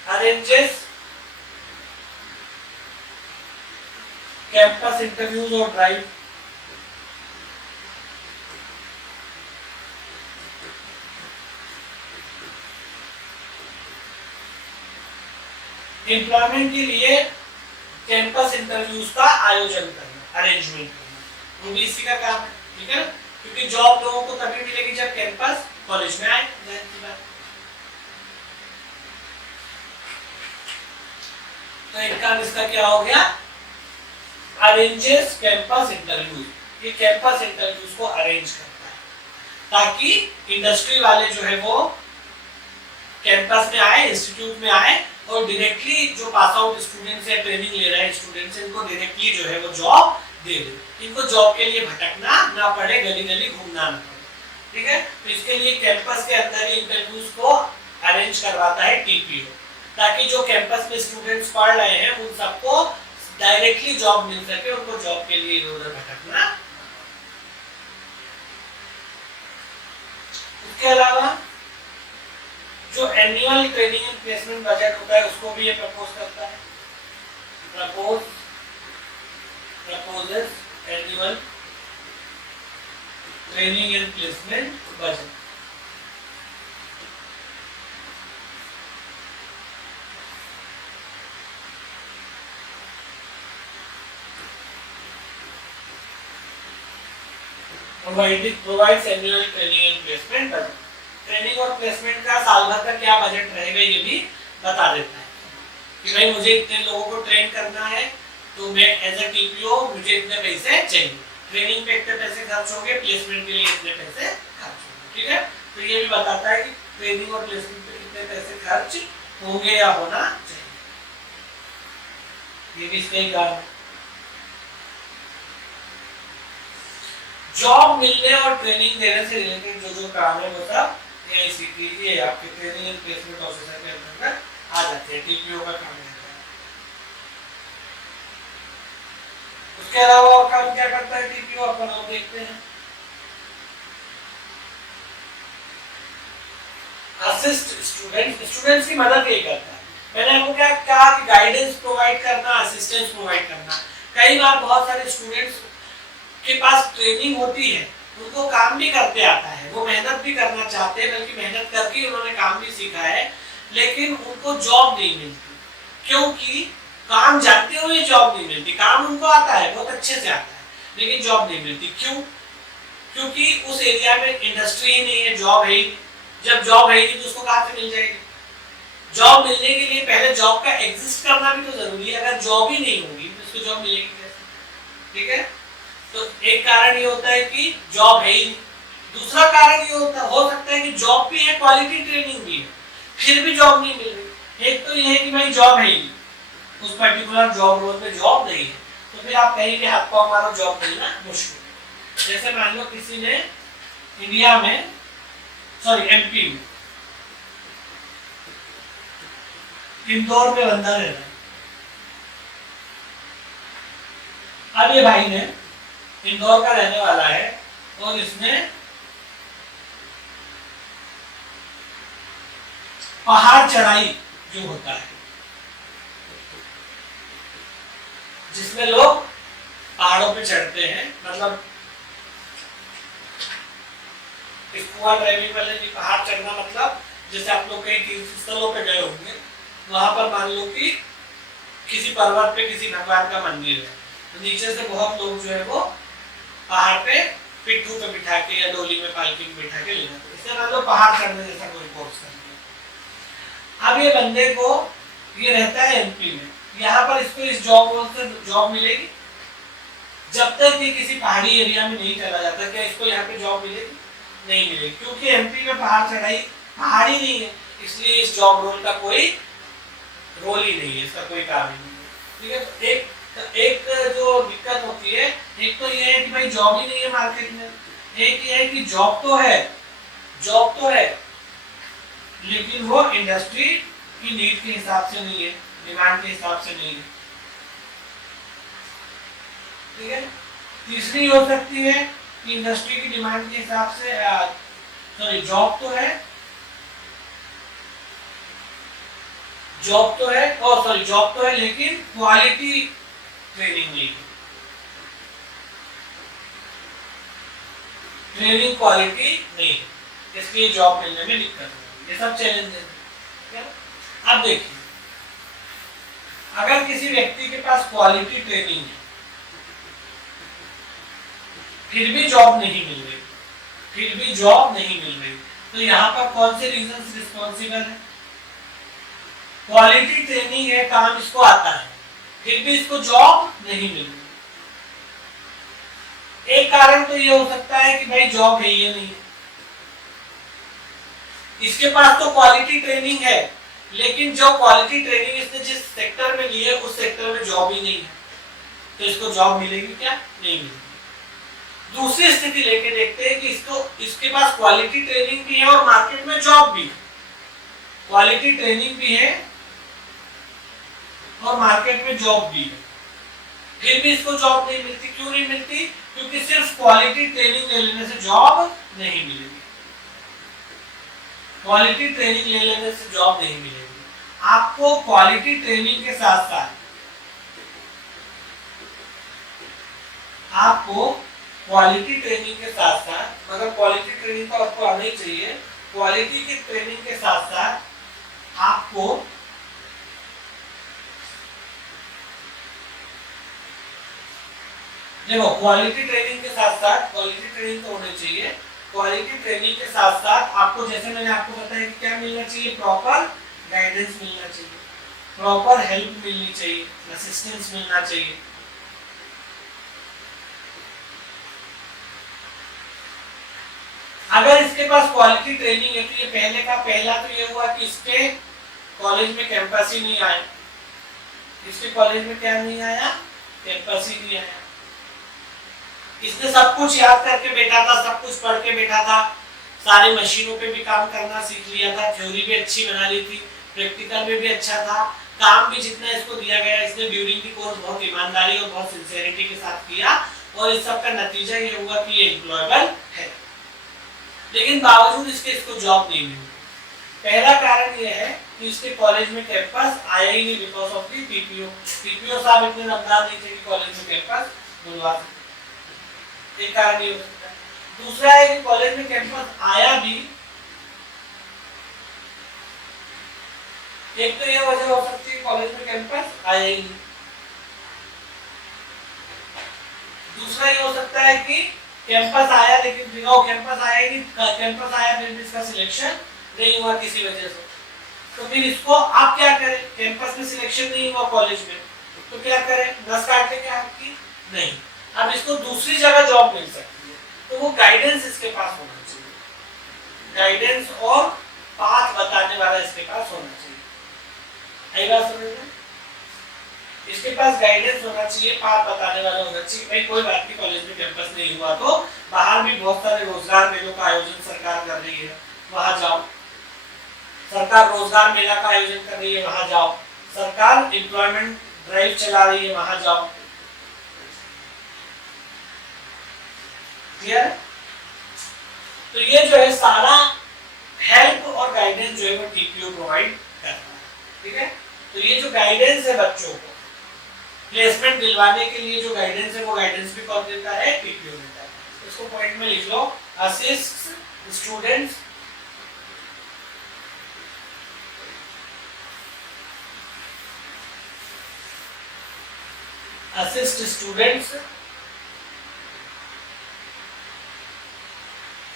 अरेंजेस कैंपस इंटरव्यूज और ड्राइव। एम्प्लॉयमेंट के लिए कैंपस इंटरव्यूज का आयोजन करना, अरेंजमेंट करना, वो भी इसी का काम है, ठीक है ना? क्योंकि जॉब लोगों को तभी मिलेगी जब कैंपस कॉलेज में आए। तो एक काम इसका क्या हो गया, अरेंजेस कैंपस इंटरव्यूज। ये कैंपस इंटरव्यूज को अरेंज करता है ताकि इंडस्ट्री वाले जो है वो कैंपस में आए, इंस्टीट्यूट में आए और डायरेक्टली जो पास आउट स्टूडेंट्स या ट्रेनिंग ले रहे हैं स्टूडेंट्स, इनको डायरेक्टली जो है वो जॉब दे दे, इनको जॉब के लिए भटकना ना पड़े, गली गली घूमना ना पड़े, ठीक है। तो इसके लिए कैंपस के अंदर ही इंटरव्यूज को अरेंज करवाता है टीपीओ, ताकि जो कैंपस में स्टूडेंट्स पढ़ रहे हैं उन सबको डायरेक्टली जॉब मिल सके, उनको जॉब के लिए इधर उधर भटकना। उसके अलावा जो annual training and placement budget होता है उसको भी ये प्रपोज करता है, proposes annual training and placement budget। provides annual training and placement budget। Training और प्लेसमेंट का साल भर का क्या बजट रहेगा ये भी बता देता है कि भाई मुझे इतने लोगों को ट्रेन करना है, तो मैं एज अ टीपीओ मुझे इतने पैसे चाहिए, ट्रेनिंग पे इतने पैसे खर्च होंगे, प्लेसमेंट के लिए इतने पैसे खर्च होंगे, ठीक है। तो ये भी बताता है कि ट्रेनिंग और प्लेसमेंट पे कितने पैसे खर्च होंगे या होना चाहिए, ये भी इसका ही काम है। जॉब मिलने और ट्रेनिंग देने से रिलेटेड जो जो काम है वो सब एआईसीटी ये आपके ट्रेनिंग एंड प्लेसमेंट ऑफिसर के अंदर आ जाते हैं, टीपीओ का काम रहता है। उसके अलावा और काम क्या करता है टीपीओ, अपन और देखते हैं। असिस्ट स्टूडेंट्स की मदद ये करता है। मैंने आपको क्या कहा कि गाइडेंस प्रोवाइड करना, असिस्टेंस प्रोवाइड करना। कई बार बहुत सारे स्टूडेंट्स के पास ट्रेनिंग होती है, उनको काम भी करते आता है, वो मेहनत भी करना चाहते हैं, बल्कि मेहनत करके उन्होंने काम भी सीखा है, लेकिन उनको जॉब नहीं मिलती, क्योंकि काम जानते हुए जॉब नहीं मिलती। काम उनको आता है, बहुत अच्छे से आता है, लेकिन जॉब नहीं मिलती। क्यों? क्योंकि उस एरिया में इंडस्ट्री ही नहीं है, जॉब है ही नहीं। जब जॉब है ही नहीं तो उसको कहाँ से मिल जाएगी? जॉब मिलने के लिए पहले जॉब का एग्जिस्ट करना भी तो जरूरी है। अगर जॉब ही नहीं होगी तो उसको जॉब मिलेगी कैसे? ठीक है, तो एक कारण ये होता है कि जॉब है ही नहीं। दूसरा कारण ये हो सकता है कि जॉब भी है, क्वालिटी ट्रेनिंग भी है, फिर भी जॉब नहीं मिल रही। एक तो ये है कि भाई जॉब है ही नहीं, उस पर्टिकुलर जॉब रोल पे जॉब नहीं है, तो फिर आप कहेंगे हाथ पांव मारो, जॉब मिलना मुश्किल। जैसे मान लो किसी ने इंडिया में एमपी में इंदौर में बंदा रहना है। अब ये भाई ने इंदौर का रहने वाला है और इसने पहाड़ चढ़ाई जो होता है, जिसमें लोग पहाड़ों पे चढ़ते हैं, मतलब स्कूबा ड्राइविंग वाले भी पहाड़ चढ़ना, मतलब जैसे आप लोग कहीं तीर्थ स्थलों पे गए होंगे, वहां पर मान लो कि किसी पर्वत पे किसी भगवान का मंदिर है, तो नीचे से बहुत लोग जो है वो पहाड़ पे पिट्ठू पे बिठा के या डोली में पालकी में बिठा के ले जाते हैं। इससे मान लो पहाड़ चढ़ने जैसा कोई कोर्स कर लिया। अब ये बंदे को ये रहता है एमपी में, यहाँ पर इसको इस जॉब रोल से जॉब मिलेगी जब तक ये किसी पहाड़ी एरिया में नहीं चला जाता। क्या इसको यहाँ पे जॉब मिलेगी? नहीं मिलेगी, क्योंकि एमपी में पहाड़ चढ़ाई पहाड़ी नहीं है, इसलिए इस जॉब रोल का कोई रोल ही नहीं है, इसका कोई काम ही नहीं है। ठीक है, तो एक जो दिक्कत होती है, एक तो ये है कि भाई जॉब ही नहीं है मार्केट में, एक ये है कि जॉब तो है लेकिन वो इंडस्ट्री की नीड के हिसाब से नहीं है, डिमांड के हिसाब से नहीं है। ठीक है, तीसरी हो सकती है कि इंडस्ट्री की डिमांड के हिसाब से जॉब तो है लेकिन क्वालिटी ट्रेनिंग नहीं है, ट्रेनिंग क्वालिटी नहीं है, इसलिए जॉब मिलने में दिक्कत होगी। ये सब चैलेंजेस है। अब देखिए, अगर किसी व्यक्ति के पास क्वालिटी ट्रेनिंग है फिर भी जॉब नहीं मिल रही, तो यहाँ पर कौन से रीजंस रिस्पॉन्सिबल है? क्वालिटी ट्रेनिंग है, काम इसको आता है, फिर भी इसको जॉब नहीं मिल रही। एक कारण तो ये हो सकता है कि भाई जॉब है ये नहीं है, इसके पास तो क्वालिटी ट्रेनिंग है, लेकिन जो क्वालिटी ट्रेनिंग इसने जिस सेक्टर में ली है उस सेक्टर में जॉब ही नहीं है। तो इसको जॉब मिलेगी क्या? नहीं मिलेगी। दूसरी स्थिति लेके देखते हैं कि इसके पास क्वालिटी ट्रेनिंग भी है और मार्केट में जॉब भी है। क्वालिटी ट्रेनिंग भी है और मार्केट में जॉब भी है, फिर भी इसको जॉब नहीं मिलती। क्यों नहीं मिलती? क्योंकि सिर्फ क्वालिटी ट्रेनिंग ले लेने से जॉब नहीं मिलेगी। क्वालिटी ट्रेनिंग ले लेने से जॉब नहीं मिलेगी। आपको क्वालिटी ट्रेनिंग के साथ साथ मगर क्वालिटी ट्रेनिंग तो आपको आना ही चाहिए। क्वालिटी की ट्रेनिंग के साथ साथ आपको देखो क्वालिटी ट्रेनिंग के साथ साथ क्वालिटी ट्रेनिंग तो होनी चाहिए। क्वालिटी ट्रेनिंग के साथ साथ आपको, जैसे मैंने आपको बताया कि क्या मिलना चाहिए, प्रॉपर गाइडेंस मिलना चाहिए, प्रॉपर हेल्प मिलनी चाहिए, असिस्टेंस मिलना चाहिए। अगर इसके पास क्वालिटी ट्रेनिंग है तो ये पहला तो ये हुआ कि इसके कॉलेज में कैंपस ही नहीं आया। इसके कॉलेज में क्या नहीं आया? कैंपस ही नहीं आया। इसने सब कुछ याद करके बैठा था, सब कुछ पढ़ के बैठा था, सारी मशीनों पे भी काम करना सीख लिया था, थ्योरी भी अच्छी बना ली थी, प्रैक्टिकल में भी अच्छा था, काम भी जितना इसको दिया गया इसने ड्यूरिंग दी कोर्स बहुत ईमानदारी और बहुत सिंसियरिटी के साथ किया और इस सब का नतीजा ये हुआ कि ये एम्प्लॉयबल है। लेकिन बावजूद इसको जॉब नहीं मिली। पहला कारण ये है कि इसके कॉलेज में कैंपस आया ही नहीं because of the PPO. PPO साहब इतने नमदार नहीं थे कि कॉलेज में कैंपस बुलवा सके, एक कारण ये हो सकता है। दूसरा है कि कॉलेज में कैंपस आया भी, एक तो यह वजह हो सकती है कॉलेज में कैंपस आया ही नहीं। दूसरा ये हो सकता है कि कैंपस आया लेकिन कैंपस आया ही नहीं, कैंपस आया फिर भी इसका सिलेक्शन नहीं हुआ किसी वजह से। तो फिर इसको आप क्या करें? कैंपस में सिलेक्शन नहीं हुआ कॉलेज में तो क्या करें? नस काट लेंगे आपकी? नहीं। अब इसको दूसरी जगह जॉब मिल सकती है तो वो गाइडेंस इसके पास होना चाहिए, गाइडेंस और पाथ बताने वाला इसके पास होना चाहिए। आई बात समझ में? इसके पास गाइडेंस होना चाहिए, पाथ बताने वाला होना चाहिए। भाई कोई बात नहीं, कॉलेज में कैंपस नहीं हुआ तो बाहर भी बहुत सारे रोजगार मेलों का आयोजन सरकार कर रही है, वहां जाओ। सरकार रोजगार मेला का आयोजन कर रही है, वहां जाओ। सरकार एम्प्लॉयमेंट ड्राइव चला रही है, वहां जाओ। क्लियर? तो ये जो है सारा हेल्प और गाइडेंस जो है वो टीपीओ प्रोवाइड करता है। ठीक है? तो ये जो गाइडेंस है बच्चों को प्लेसमेंट दिलवाने के लिए, जो गाइडेंस है वो गाइडेंस भी कौन देता है? टीपीओ देता है। इसको पॉइंट में लिख लो, assist students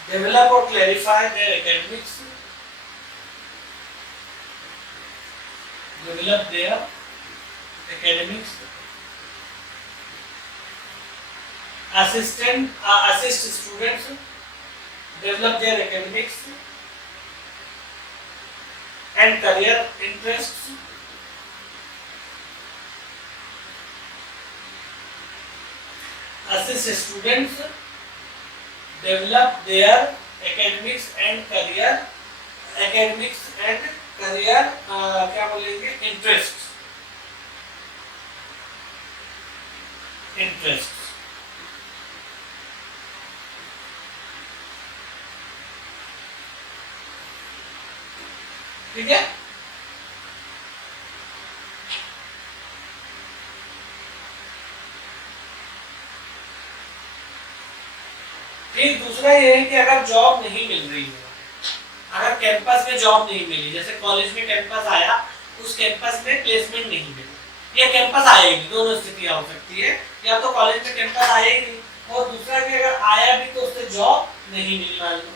develop or clarify their academics, assist students develop their academics and career interests, assist students develop their academics and career क्या बोलेंगे? interests। ठीक है? फिर दूसरा ये है कि अगर जॉब नहीं मिल रही है, अगर कैंपस में जॉब नहीं मिली, जैसे कॉलेज में कैंपस आया, उस कैंपस में प्लेसमेंट नहीं मिली या कैंपस आया ही नहीं, दोनों स्थितियां हो सकती है। या तो कॉलेज में कैंपस आया ही नहीं और दूसरा कि अगर आया भी तो उससे जॉब नहीं मिली, मान लो।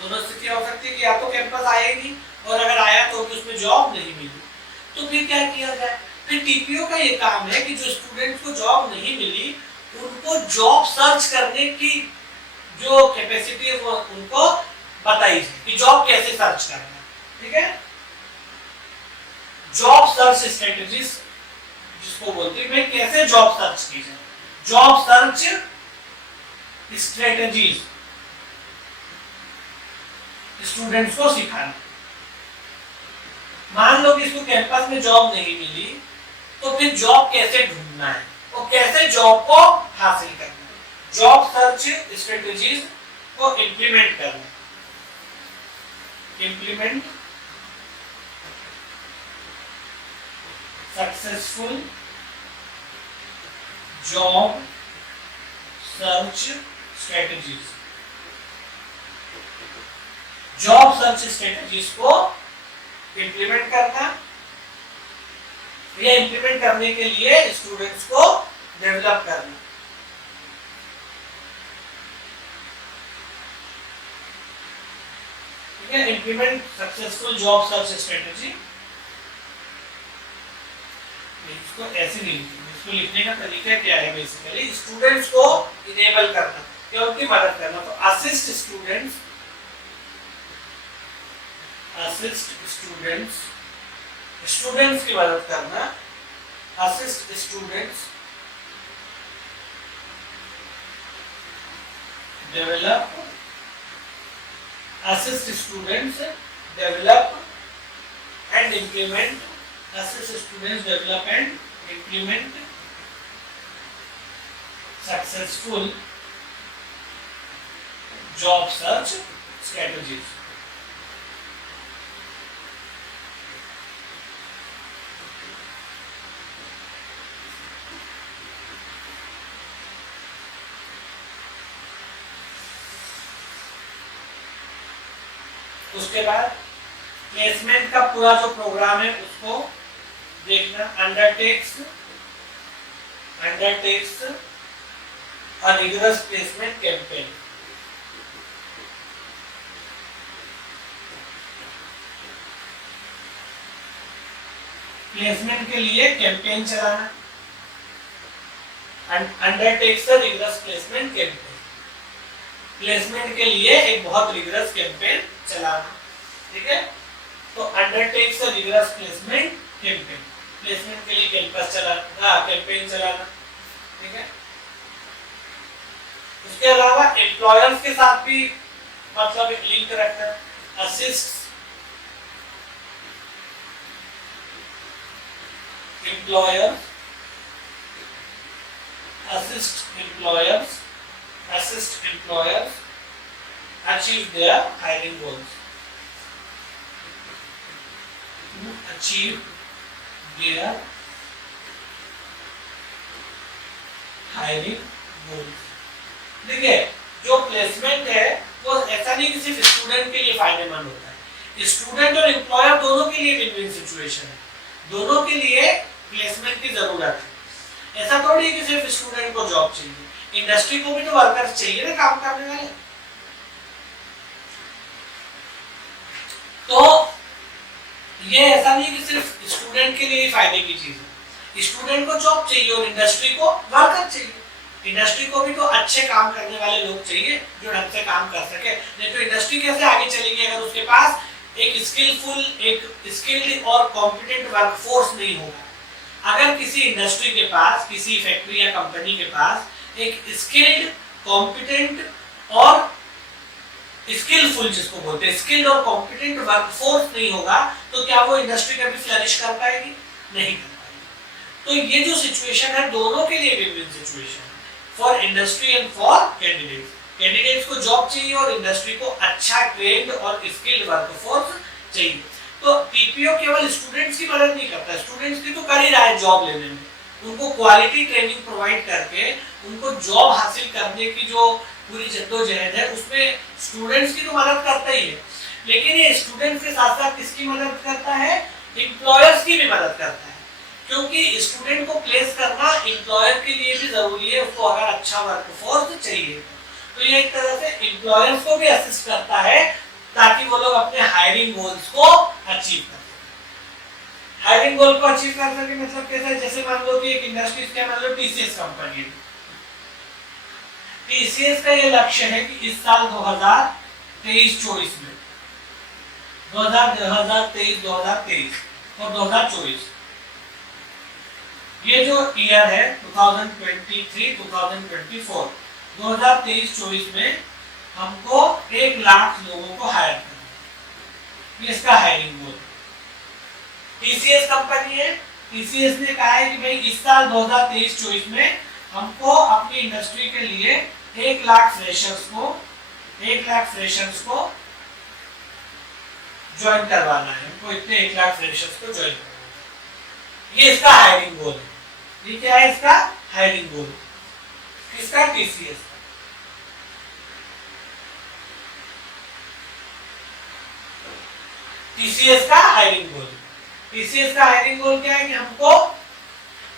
दोनों स्थितियां हो सकती है कि या तो कैंपस आया ही नहीं और अगर आया तो उसमें जॉब नहीं मिली। तो फिर क्या किया जाए? फिर टीपीओ का ये काम है कि जो स्टूडेंट्स को जॉब नहीं मिली उनको जॉब सर्च करने की जो कैपेसिटी है वो उनको बताइए कि जॉब कैसे सर्च करना है। ठीक है? जॉब सर्च स्ट्रेटजीज जिसको बोलते हैं भाई कैसे जॉब सर्च की जाए, जॉब सर्च स्ट्रेटजीज स्टूडेंट्स को सिखाना। मान लो कि इसको कैंपस में जॉब नहीं मिली तो फिर जॉब कैसे ढूंढना है और कैसे जॉब को हासिल करना है, जॉब सर्च स्ट्रेटजीज को इंप्लीमेंट करना, implement successful job search strategies, job search strategies को इंप्लीमेंट करना, या इंप्लीमेंट करने के लिए स्टूडेंट्स को डेवलप करना। ठीक है, implement successful job search strategy. इसको ऐसे नहीं लिखना, इसको लिखने का तरीका क्या है, बेसिकली स्टूडेंट्स को इनेबल करना या उनकी मदद करना। तो assist students, assist students, students की मदद करना, assist students develop, assist students develop and implement, assist students develop and implement successful job search strategies। उसके बाद प्लेसमेंट का पूरा जो प्रोग्राम है उसको देखना, अंडरटेक्स अ रिगरस प्लेसमेंट कैंपेन। प्लेसमेंट के लिए कैंपेन चलाना, अंडरटेक्स अ रिगरस प्लेसमेंट कैंपेन, प्लेसमेंट के लिए एक बहुत रिगरस कैंपेन चलाना। ठीक है, तो अंडरटेक्स अ रिगरस प्लेसमेंट कैंपेन, प्लेसमेंट के लिए कैंपस चलाना, कैंपेन चलाना। ठीक है, उसके अलावा एम्प्लॉयर्स के साथ भी मतलब एक लिंक रखना, assist employers, assist employers achieve their hiring goals, to achieve their hiring goals। देखिए, जो प्लेसमेंट है वो ऐसा नहीं कि सिर्फ स्टूडेंट के लिए फायदेमंद होता है, स्टूडेंट और एम्प्लॉयर दोनों के लिए विन विन सिचुएशन है, दोनों के लिए प्लेसमेंट की जरूरत है। ऐसा थोड़ी है कि सिर्फ स्टूडेंट को जॉब चाहिए, इंडस्ट्री को भी तो वर्कर्स चाहिए ना काम करने वाले। तो ये ऐसा नहीं कि सिर्फ स्टूडेंट के लिए ही फायदे की चीज है, स्टूडेंट को जॉब चाहिए और इंडस्ट्री को वर्कर चाहिए। इंडस्ट्री को भी तो अच्छे काम करने वाले लोग चाहिए जो ढंग से काम कर सके, नहीं तो इंडस्ट्री कैसे आगे चलेगी अगर उसके पास एक स्किल्ड और कॉम्पिटेंट वर्कफोर्स नहीं होगा। अगर किसी इंडस्ट्री के पास, किसी फैक्ट्री या कंपनी के पास एक स्किल्ड, कॉम्पिटेंट और स्किलफुल, जिसको बोलते हैं स्किल्ड और कॉम्पिटेंट वर्कफोर्स नहीं होगा तो क्या वो इंडस्ट्री कभी फ्लरिश कर पाएगी? नहीं कर पाएगी। तो ये जो सिचुएशन है दोनों के लिए विन विन सिचुएशन है, for industry and for candidates. Candidates को जॉब चाहिए और इंडस्ट्री को अच्छा ट्रेन्ड और स्किल्ड वर्कफोर्स चाहिए। तो पीपीओ केवल स्टूडेंट्स की मदद नहीं करता, स्टूडेंट्स की तो कर ही रहा है जॉब लेने में, उनको क्वालिटी ट्रेनिंग प्रोवाइड करके उनको जॉब हासिल करने की जो पूरी जद्दोजहद है उसमें स्टूडेंट्स की तो मदद करता ही है, लेकिन ये स्टूडेंट्स के साथ साथ किसकी मदद करता है? एम्प्लॉयर्स की भी मदद करता है, क्योंकि स्टूडेंट को प्लेस करना एम्प्लॉयर के लिए भी जरूरी है, उसको अगर अच्छा वर्कफोर्स चाहिए तो ये एक तरह से एम्प्लॉयर्स को भी असिस्ट करता है ताकि वो लोग अपने हायरिंग गोल्स को अचीव कर सकें। हायरिंग गोल को अचीव कर सके मतलब कैसे? जैसे मान लो कि एक इंडस्ट्री के मान लो टीसीएस कंपनी है, टीसीएस का ये लक्ष्य है कि इस साल 2023-24 में 2023-2023 और 2024 ये जो ईयर है 2023-2024, 2023-24 में हमको 1 लाख लोगों को हायर करना है, ये इसका हायरिंग गोल। टीसीएस कंपनी है, टीसीएस ने कहा है कि भाई इस साल 2023-24 में हमको अपनी इंडस्ट्री के लिए 1 लाख फ्रेशर्स को ज्वाइन करवाना है, हमको इतने 1 लाख फ्रेशर्स को ज्वाइन करवाना है। ये इसका हायरिंग गोल है। ये क्या है इसका हायरिंग गोल? किसका? टीसीएस का। टीसीएस का हायरिंग गोल। टीसीएस का हायरिंग गोल क्या है कि हमको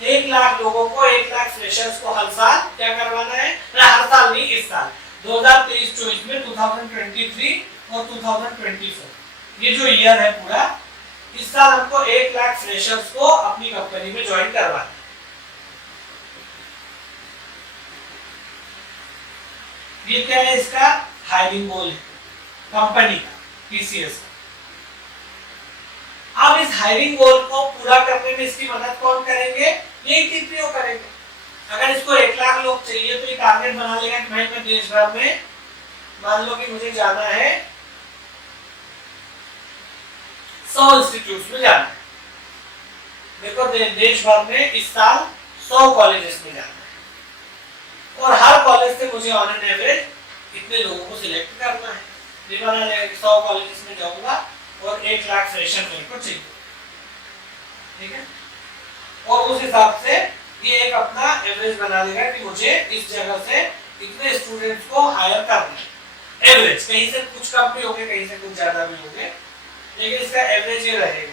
1 लाख लोगों को, 1 लाख फ्रेशर्स को हर साल क्या करवाना है? हर साल नहीं, इस साल 2023-24 में 2023 और 2024 ये जो ईयर है पूरा, इस साल हमको 1 लाख फ्रेशर्स को अपनी कंपनी में ज्वाइन करवाना है। ये क्या है? इसका हायरिंग गोल है कंपनी का, टीसीएस का। अब इस हायरिंग गोल को पूरा करने में इसकी मदद कौन करेंगे? यही टीपीओ करेंगे। अगर इसको 1 लाख लोग चाहिए तो ये टारगेट बना लेगा कि भाई मैं देश भर में, मान लो कि मुझे जाना है 100 इंस्टीट्यूट्स में जाना है, देखो देश भर में इस साल 100 कॉलेजेस में जाना है, और हर कॉलेज से मुझे ऑन एन एवरेज इतने लोगों को सिलेक्ट करना है। ये बना लेगा कि 100 कॉलेजेस में जाऊंगा और 1 लाख फ्रेशर मेरे को चाहिए, ठीक है। और उस हिसाब से ये एक अपना एवरेज बना लेगा कि मुझे इस जगह से इतने स्टूडेंट्स को हायर करना है। एवरेज कहीं से कुछ कम भी होंगे, कहीं से कुछ ज्यादा भी होंगे, लेकिन इसका एवरेज ये रहेगा।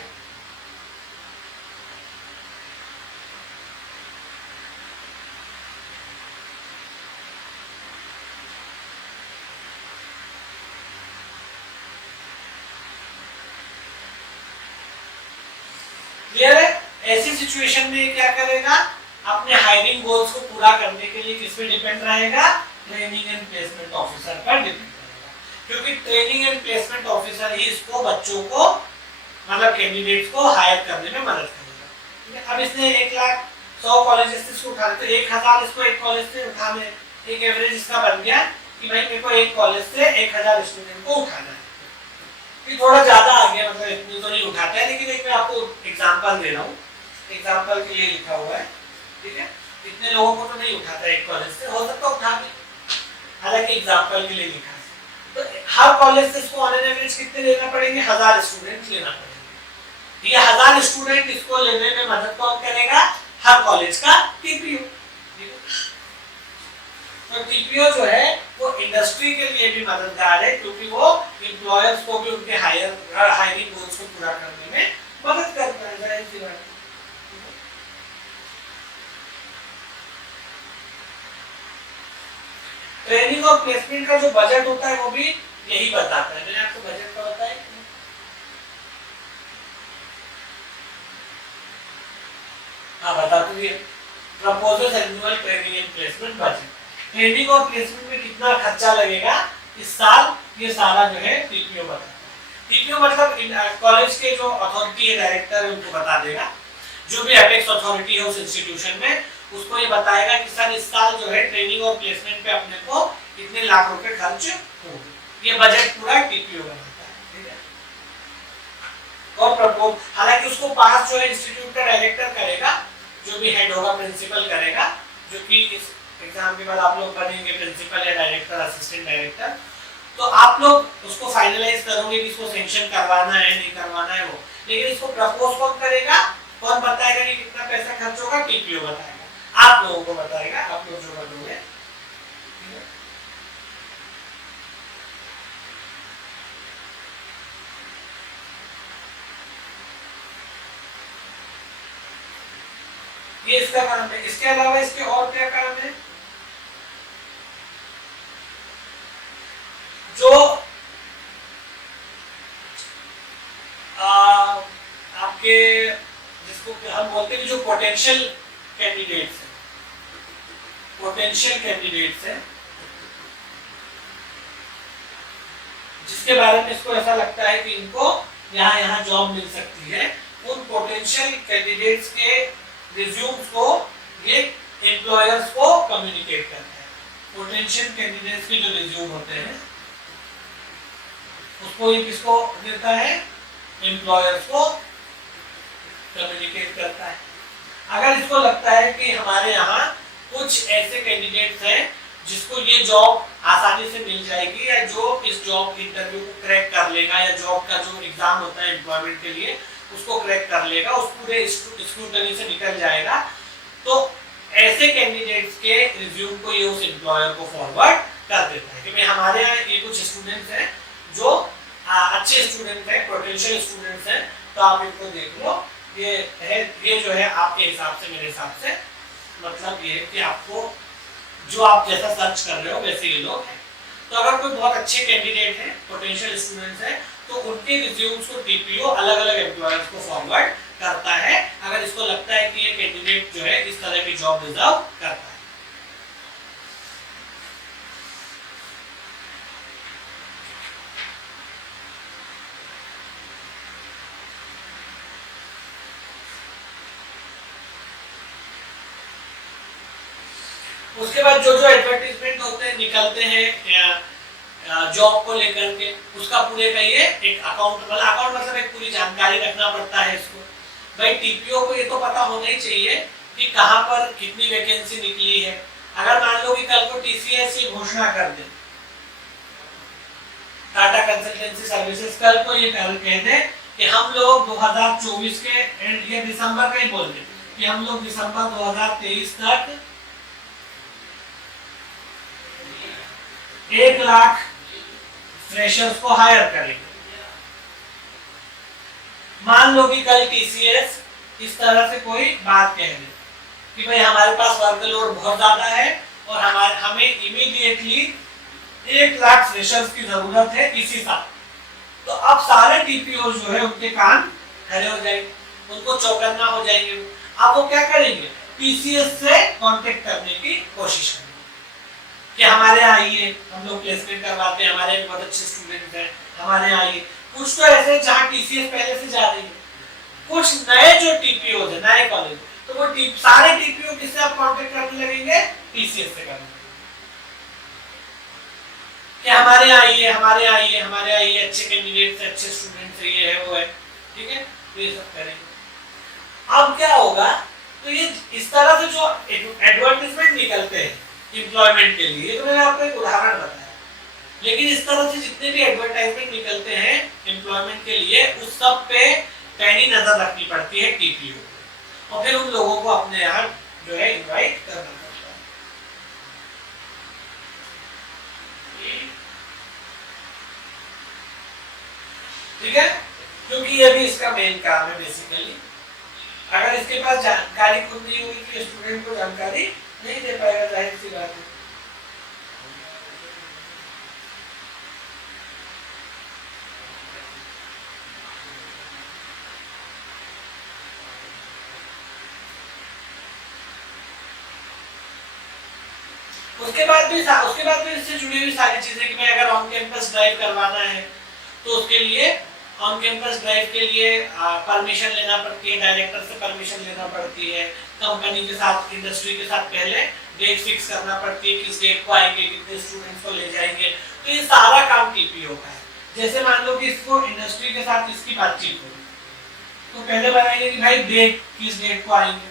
क्लियर है? ऐसी सिचुएशन में क्या करेगा? अपने हायरिंग गोल्स को पूरा करने के लिए किस पे डिपेंड रहेगा? ट्रेनिंग एंड प्लेसमेंट ऑफिसर पर डिपेंड रहेगा, क्योंकि ट्रेनिंग एंड प्लेसमेंट ऑफिसर ही इसको बच्चों को, मतलब कैंडिडेट्स को हायर करने में मदद करेगा, ठीक है। अब इसने 1 लाख 100 कॉलेजेस से इसको उठाना, तो 1000 इसको एक कॉलेज से उठाने, एक एवरेज इसका बन गया कि भाई मेरे को एक कॉलेज से 1000 स्टूडेंट को उठाना है। ये थोड़ा ज्यादा आ गया, मतलब इतनी तो नहीं उठाता है, लेकिन एक मैं आपको एग्जांपल दे रहा हूँ, एग्जांपल के लिए लिखा हुआ है, ठीक है। इतने लोगों को तो नहीं उठाता एक कॉलेज से, हो सकता उठा भी, हालांकि एग्जांपल के लिए लिखा है। तो हर कॉलेज से इसको ऑन एन एवरेज कितने लेना पड़ेंगे? 1000 स्टूडेंट लेना पड़ेंगे। ये 1000 स्टूडेंट इसको लेने में मदद कौन करेगा? हर कॉलेज का टीपीओ। तो टीपीओ जो है वो इंडस्ट्री के लिए भी मददगार है, क्योंकि वो एम्प्लॉयर्स को भी उनके हायरिंग गोल्स को पूरा करने में मदद करता है। जाहिर सी बात है। ट्रेनिंग और प्लेसमेंट का जो बजट होता है वो भी यही बताता है। मैंने आपको बजट का बताया, हाँ बता दूंगी। Proposal annual training and placement budget, training और प्लेसमेंट में कितना खर्चा लगेगा इस साल, ये सारा जो है टीपीओ बताता है। टीपीओ मतलब कॉलेज के जो अथॉरिटी है, डायरेक्टर है, उनको बता देगा। जो भी एपेक्स अथॉरिटी है उस इंस्टीट्यूशन में, उसको ये बताएगा कि सर इस साल जो है ट्रेनिंग और प्लेसमेंट पे अपने को इतने लाख रुपए खर्च होंगे। ये बजट पूरा टीपीओ बनाता है, ठीक है। और प्रपोज, हालांकि उसको पास जो है इंस्टीट्यूट का डायरेक्टर करेगा, जो भी हेड होगा प्रिंसिपल करेगा, जो कि इस एग्जाम के बाद आप लोग बनेंगे प्रिंसिपल या डायरेक्टर, असिस्टेंट डायरेक्टर, तो आप लोग उसको फाइनलाइज करोगे कि इसको सैंक्शन करवाना है नहीं करवाना है वो। लेकिन इसको प्रपोज कौन करेगा, कौन बताएगा कि कितना पैसा खर्च होगा? टीपीओ बताएगा, आप लोगों को बताएगा, आप लोग जो बनोगे। ये इसका काम है। इसके अलावा इसके और क्या काम है? जो आपके, जिसको हम बोलते हैं जो पोटेंशियल कैंडिडेट्स हैं, जिसके बारे में इसको ऐसा लगता है कि इनको यहाँ जॉब मिल सकती है, उन पोटेंशियल कैंडिडेट्स के रिज्यूम्स को ये एम्प्लॉयर्स को कम्युनिकेट करता है। पोटेंशियल कैंडिडेट्स के जो रिज्यूम होते हैं उसको ये किसको देता है, एम्प्लॉयर्स को कम्युनिकेट करता है। अगर इसको लगता है कि हमारे यहाँ कुछ ऐसे कैंडिडेट्स हैं जिसको ये जॉब आसानी से मिल जाएगी या जो इस जॉब इंटरव्यू को क्रैक कर लेगा या जॉब का जो एग्जाम होता है एम्प्लॉयमेंट के लिए उसको क्रैक कर लेगा, उस पूरे स्क्रूटनी से निकल जाएगा, तो ऐसे कैंडिडेट्स के रिज्यूम को ये उस एम्प्लॉयर को फॉरवर्ड कर देता है। क्योंकि हमारे यहाँ ये कुछ स्टूडेंट्स हैं जो अच्छे स्टूडेंट हैं, पोटेंशियल स्टूडेंट्स हैं, तो आप इनको देख लो। ये है, ये जो है आपके हिसाब से, मेरे हिसाब से मतलब ये है कि आपको जो आप जैसा सर्च कर रहे हो वैसे ये लोग हैं। तो अगर कोई बहुत अच्छे कैंडिडेट हैं, पोटेंशियल स्टूडेंट्स हैं, तो उनके रिज्यूम्स को टीपीओ अलग अलग एम्प्लॉयर्स को फॉरवर्ड करता है अगर इसको लगता है कि ये कैंडिडेट जो है इस तरह की जॉब डिजर्व करता है। उसके बाद जो जो एडवर्टाइजमेंट होते हैं निकलते हैं जॉब को लेकर के, उसका पूरे का ये एक अकाउंट मतलब एक पूरी जानकारी रखना पड़ता है इसको। भाई टीपीओ को ये तो पता होना ही चाहिए कि कहाँ पर कितनी वैकेंसी निकली है। अगर मान लो कि कल को टीसीएस ये घोषणा कर दे, टाटा कंसल्टेंसी सर्विसेज कल को ये कह दे कि हम लोग 2024 के एंड ये दिसंबर का ही बोल दे कि हम लोग दिसंबर 2023 तक 1 लाख फ्रेशर्स को हायर करेंगे। मान लो कि कल टीसीएस इस तरह से कोई बात कह दे कि भाई हमारे पास वर्कलोड बहुत ज्यादा है और हमें इमीडिएटली 1 लाख फ्रेशर्स की जरूरत है इसी साल, तो अब सारे टीपीओ जो है उनके कान खड़े हो जाएंगे, उनको चौकन्ना हो जाएंगे। अब वो क्या करेंगे, टीसीएस से कांटेक्ट करने की कोशिश करेंगे कि हमारे यहाँ आइए, हम लोग प्लेसमेंट करवाते हैं, हमारे बहुत अच्छे स्टूडेंट हैं, हमारे यहाँ आइए। कुछ तो ऐसे जहाँ टीसीएस पहले से जा रही है, कुछ नए जो टीपीओ है, नए कॉलेज, तो वो सारे टीपीओ किससे आप कांटेक्ट करने लगेंगे, टीसीएस से करने कि हमारे यहाँ आइए, हमारे यहाँ आइए, हमारे यहाँ आइए, अच्छे कैंडिडेट से, अच्छे स्टूडेंट से, ये है वो है, ठीक है, तो ये सब करेंगे। अब क्या होगा, तो ये इस तरह से जो एडवर्टाइजमेंट निकलते हैं एम्प्लॉयमेंट के लिए, तो मैंने आपको एक उदाहरण बताया, लेकिन इस तरह से जितने भी एडवर्टाइजमेंट निकलते हैं एम्प्लॉयमेंट के लिए, उस सब पे पैनी नजर रखनी पड़ती है टीपीओ, और फिर उन लोगों को अपने यहाँ जो है इनवाइट करना पड़ता है। ठीक है, क्योंकि ये भी इसका मेन काम है बेसिकली। अगर इसके पास जानकारी खुद नहीं होगी तो स्टूडेंट को जानकारी नहीं दे पाएगा, जाहिर सी बात है। उसके बाद भी इससे जुड़ी हुई सारी चीजें कि मैं अगर ऑन कैंपस ड्राइव करवाना है तो उसके लिए ऑन कैंपस ड्राइव के लिए परमिशन लेना पड़ती है, डायरेक्टर से परमिशन लेना पड़ती है, कंपनी के साथ, इंडस्ट्री के साथ पहले डेट फिक्स करना पड़ती है, किस डेट को आएंगे, कितने स्टूडेंट्स को ले जाएंगे, तो ये सारा काम टीपीओ का है। जैसे मान लो कि इसको इंडस्ट्री के साथ इसकी बातचीत हो, तो पहले बताएंगे कि भाई डेट, किस डेट को आएंगे,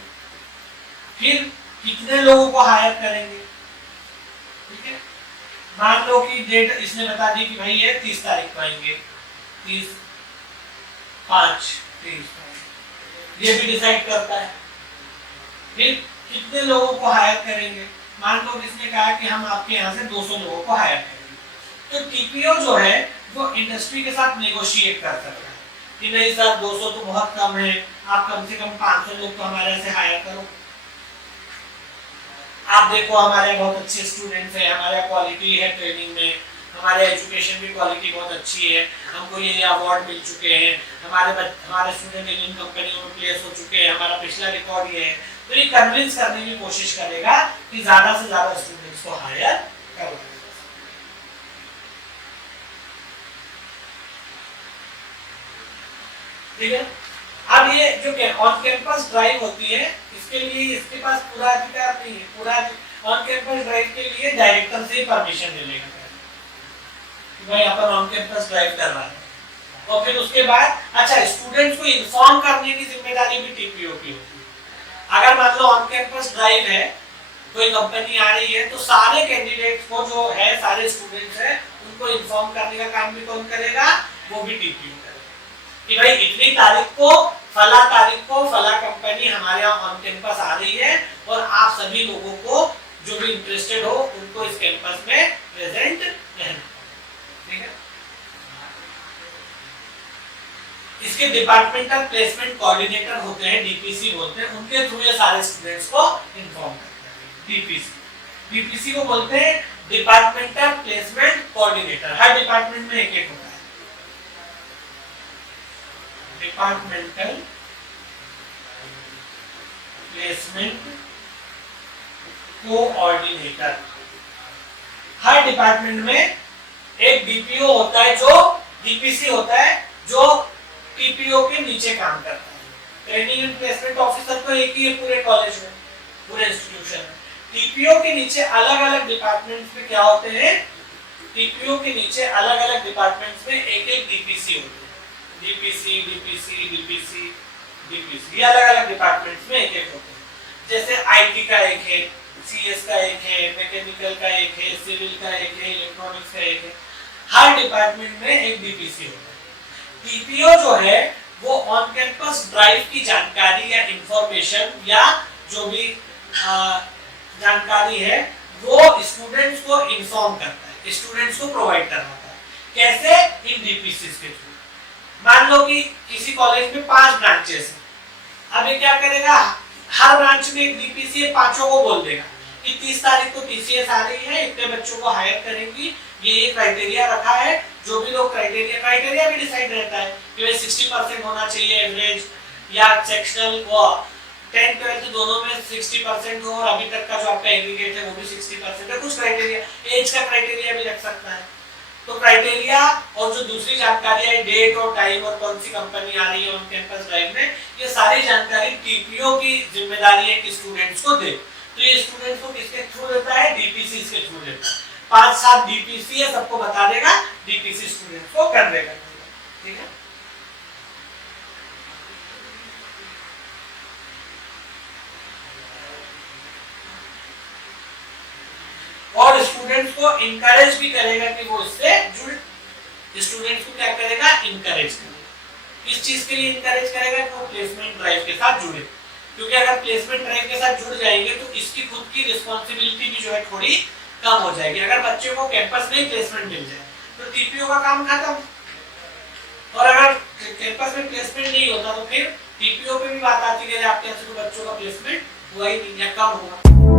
फिर कितने लोगों को हायर करेंगे, ठीक है। मान लो कि डेट इसने बता दी कि भाई ये 30 तारीख को आएंगे, 30/5/23 ये भी डिसाइड करता है। फिर कितने लोगों को हायर करेंगे, मान लो किसने कहा कि हम आपके यहाँ से 200 लोगों को हायर करेंगे, तो टीपीओ जो है वो इंडस्ट्री के साथ नेगोशिएट कर सकता है कि नहीं सर 200 तो बहुत कम है, आप कम से कम 500 लोग तो हमारे से हायर करो। आप देखो हमारे बहुत अच्छे स्टूडेंट्स हैं, हमारे क्वालिटी है ट्रेनिंग में, हमारे एजुकेशन की क्वालिटी बहुत अच्छी है, हमको ये अवार्ड मिल चुके हैं, हमारे स्टूडेंट इन कंपनियों में प्लेस हो चुके हैं, हमारा पिछला रिकॉर्ड ये है। तो ये कन्विंस करने की कोशिश करेगा कि ज्यादा से ज्यादा स्टूडेंट्स को हायर करो। ठीक है, अब अब ये जो ऑन कैंपस ड्राइव होती है, इसके लिए इसके पास पूरा अधिकार नहीं है। पूरा ऑन कैंपस ड्राइव के लिए डायरेक्टर से परमिशन ले लेगा कि भाई यहाँ पर ऑन कैंपस ड्राइव कर रहा है। और फिर उसके बाद अच्छा स्टूडेंट्स को इन्फॉर्म करने की जिम्मेदारी भी टीपीओ की होती है। अगर मान लो ऑन कैंपस ड्राइव है, कोई कंपनी आ रही है, तो सारे कैंडिडेट्स को जो है, सारे स्टूडेंट्स हैं, उनको इन्फॉर्म करने का काम भी कौन करेगा? वो भी टीपीओ करेगा कि भाई इतनी तारीख को फला कंपनी हमारे यहाँ ऑन कैंपस आ रही है और आप सभी लोगों को जो भी इंटरेस्टेड हो उनको इस कैंपस में प्रेजेंट रहना। ठीक है। इसके डिपार्टमेंटल प्लेसमेंट कोऑर्डिनेटर होते हैं, डीपीसी बोलते हैं, उनके थ्रू ये सारे स्टूडेंट्स को इन्फॉर्म करते हैं। डीपीसी को बोलते हैं डिपार्टमेंटल प्लेसमेंट कोऑर्डिनेटर। हर डिपार्टमेंट में एक होता है डिपार्टमेंटल प्लेसमेंट कोऑर्डिनेटर। हर डिपार्टमेंट में एक डीपीओ होता है, जो डीपीसी होता है, जो टीपीओ के नीचे काम करता है। ट्रेनिंग एंड प्लेसमेंट ऑफिसर तो एक ही है पूरे कॉलेज में, पूरे इंस्टीट्यूशन में। टीपीओ के नीचे अलग-अलग डिपार्टमेंट्स में क्या होते हैं? टीपीओ के नीचे अलग-अलग डिपार्टमेंट्स में एक-एक डीपीसी होते हैं। डीपीसी, डीपीसी, डीपीसी, डीपीसी, ये अलग-अलग डिपार्टमेंट्स में एक-एक होते हैं। जैसे आईटी का एक है, सीएस का एक है, मैकेनिकल का एक है, सिविल का एक है, इलेक्ट्रॉनिक्स का एक है। हर डिपार्टमेंट में एक डीपीसी होता है। टीपीओ जो है वो ऑन कैंपस ड्राइव की जानकारी या इंफॉर्मेशन या जो भी जानकारी है वो स्टूडेंट्स को इन्फॉर्म करता है, स्टूडेंट्स को प्रोवाइड करवाता है। कैसे? इन डीपीसीज के थ्रू। मान लो कि किसी कॉलेज में 5 ब्रांचेस हैं। अब ये क्या करेगा? हर ब्रांच में एक डीपीसी है, पांचों को बोल देगा कि 30 तारीख को टीसीएस आ रही है, इतने बच्चों को हायर करेंगी, ये क्राइटेरिया रखा है। जो भी लोग क्राइटेरिया भी डिसाइड रहता है कि भाई 60% होना चाहिए एवरेज, या सेक्शनल वो 10 12 दोनों में 60% हो, और अभी तक का जो आपका एग्रीगेट है वो भी 60% है। कुछ क्राइटेरिया, एज का क्राइटेरिया भी रख सकता है। तो क्राइटेरिया और जो दूसरी जानकारी है, डेट और टाइम और कौन सी कंपनी आ रही है ऑन कैंपस ड्राइव में, ये सारी जानकारी टीपीओ की जिम्मेदारी है कि स्टूडेंट्स को दे। तो ये स्टूडेंट्स को किसके थ्रू देता है? डीपीसी के थ्रू देता है। 5-7 डीपीसी है, सबको बता देगा, डीपीसी स्टूडेंट्स को कर देगा। ठीक है। और स्टूडेंट्स को इनकरेज भी करेगा कि वो इससे जुड़े। स्टूडेंट्स को क्या करेगा? इनकरेज करेगा। किस चीज के लिए इनकरेज करेगा? कि वो प्लेसमेंट ड्राइव के साथ जुड़े। क्योंकि अगर प्लेसमेंट ड्राइव के साथ जुड़ जाएंगे तो इसकी खुद की रिस्पॉन्सिबिलिटी भी जो है थोड़ी कम हो जाएगी। अगर बच्चे को कैंपस में प्लेसमेंट मिल जाए तो टीपीओ का काम खत्म। और अगर कैंपस में प्लेसमेंट नहीं होता तो फिर टीपीओ पे भी बात आती है कि आपके यहाँ से तो बच्चों का प्लेसमेंट हुआ ही नहीं या कम हुआ।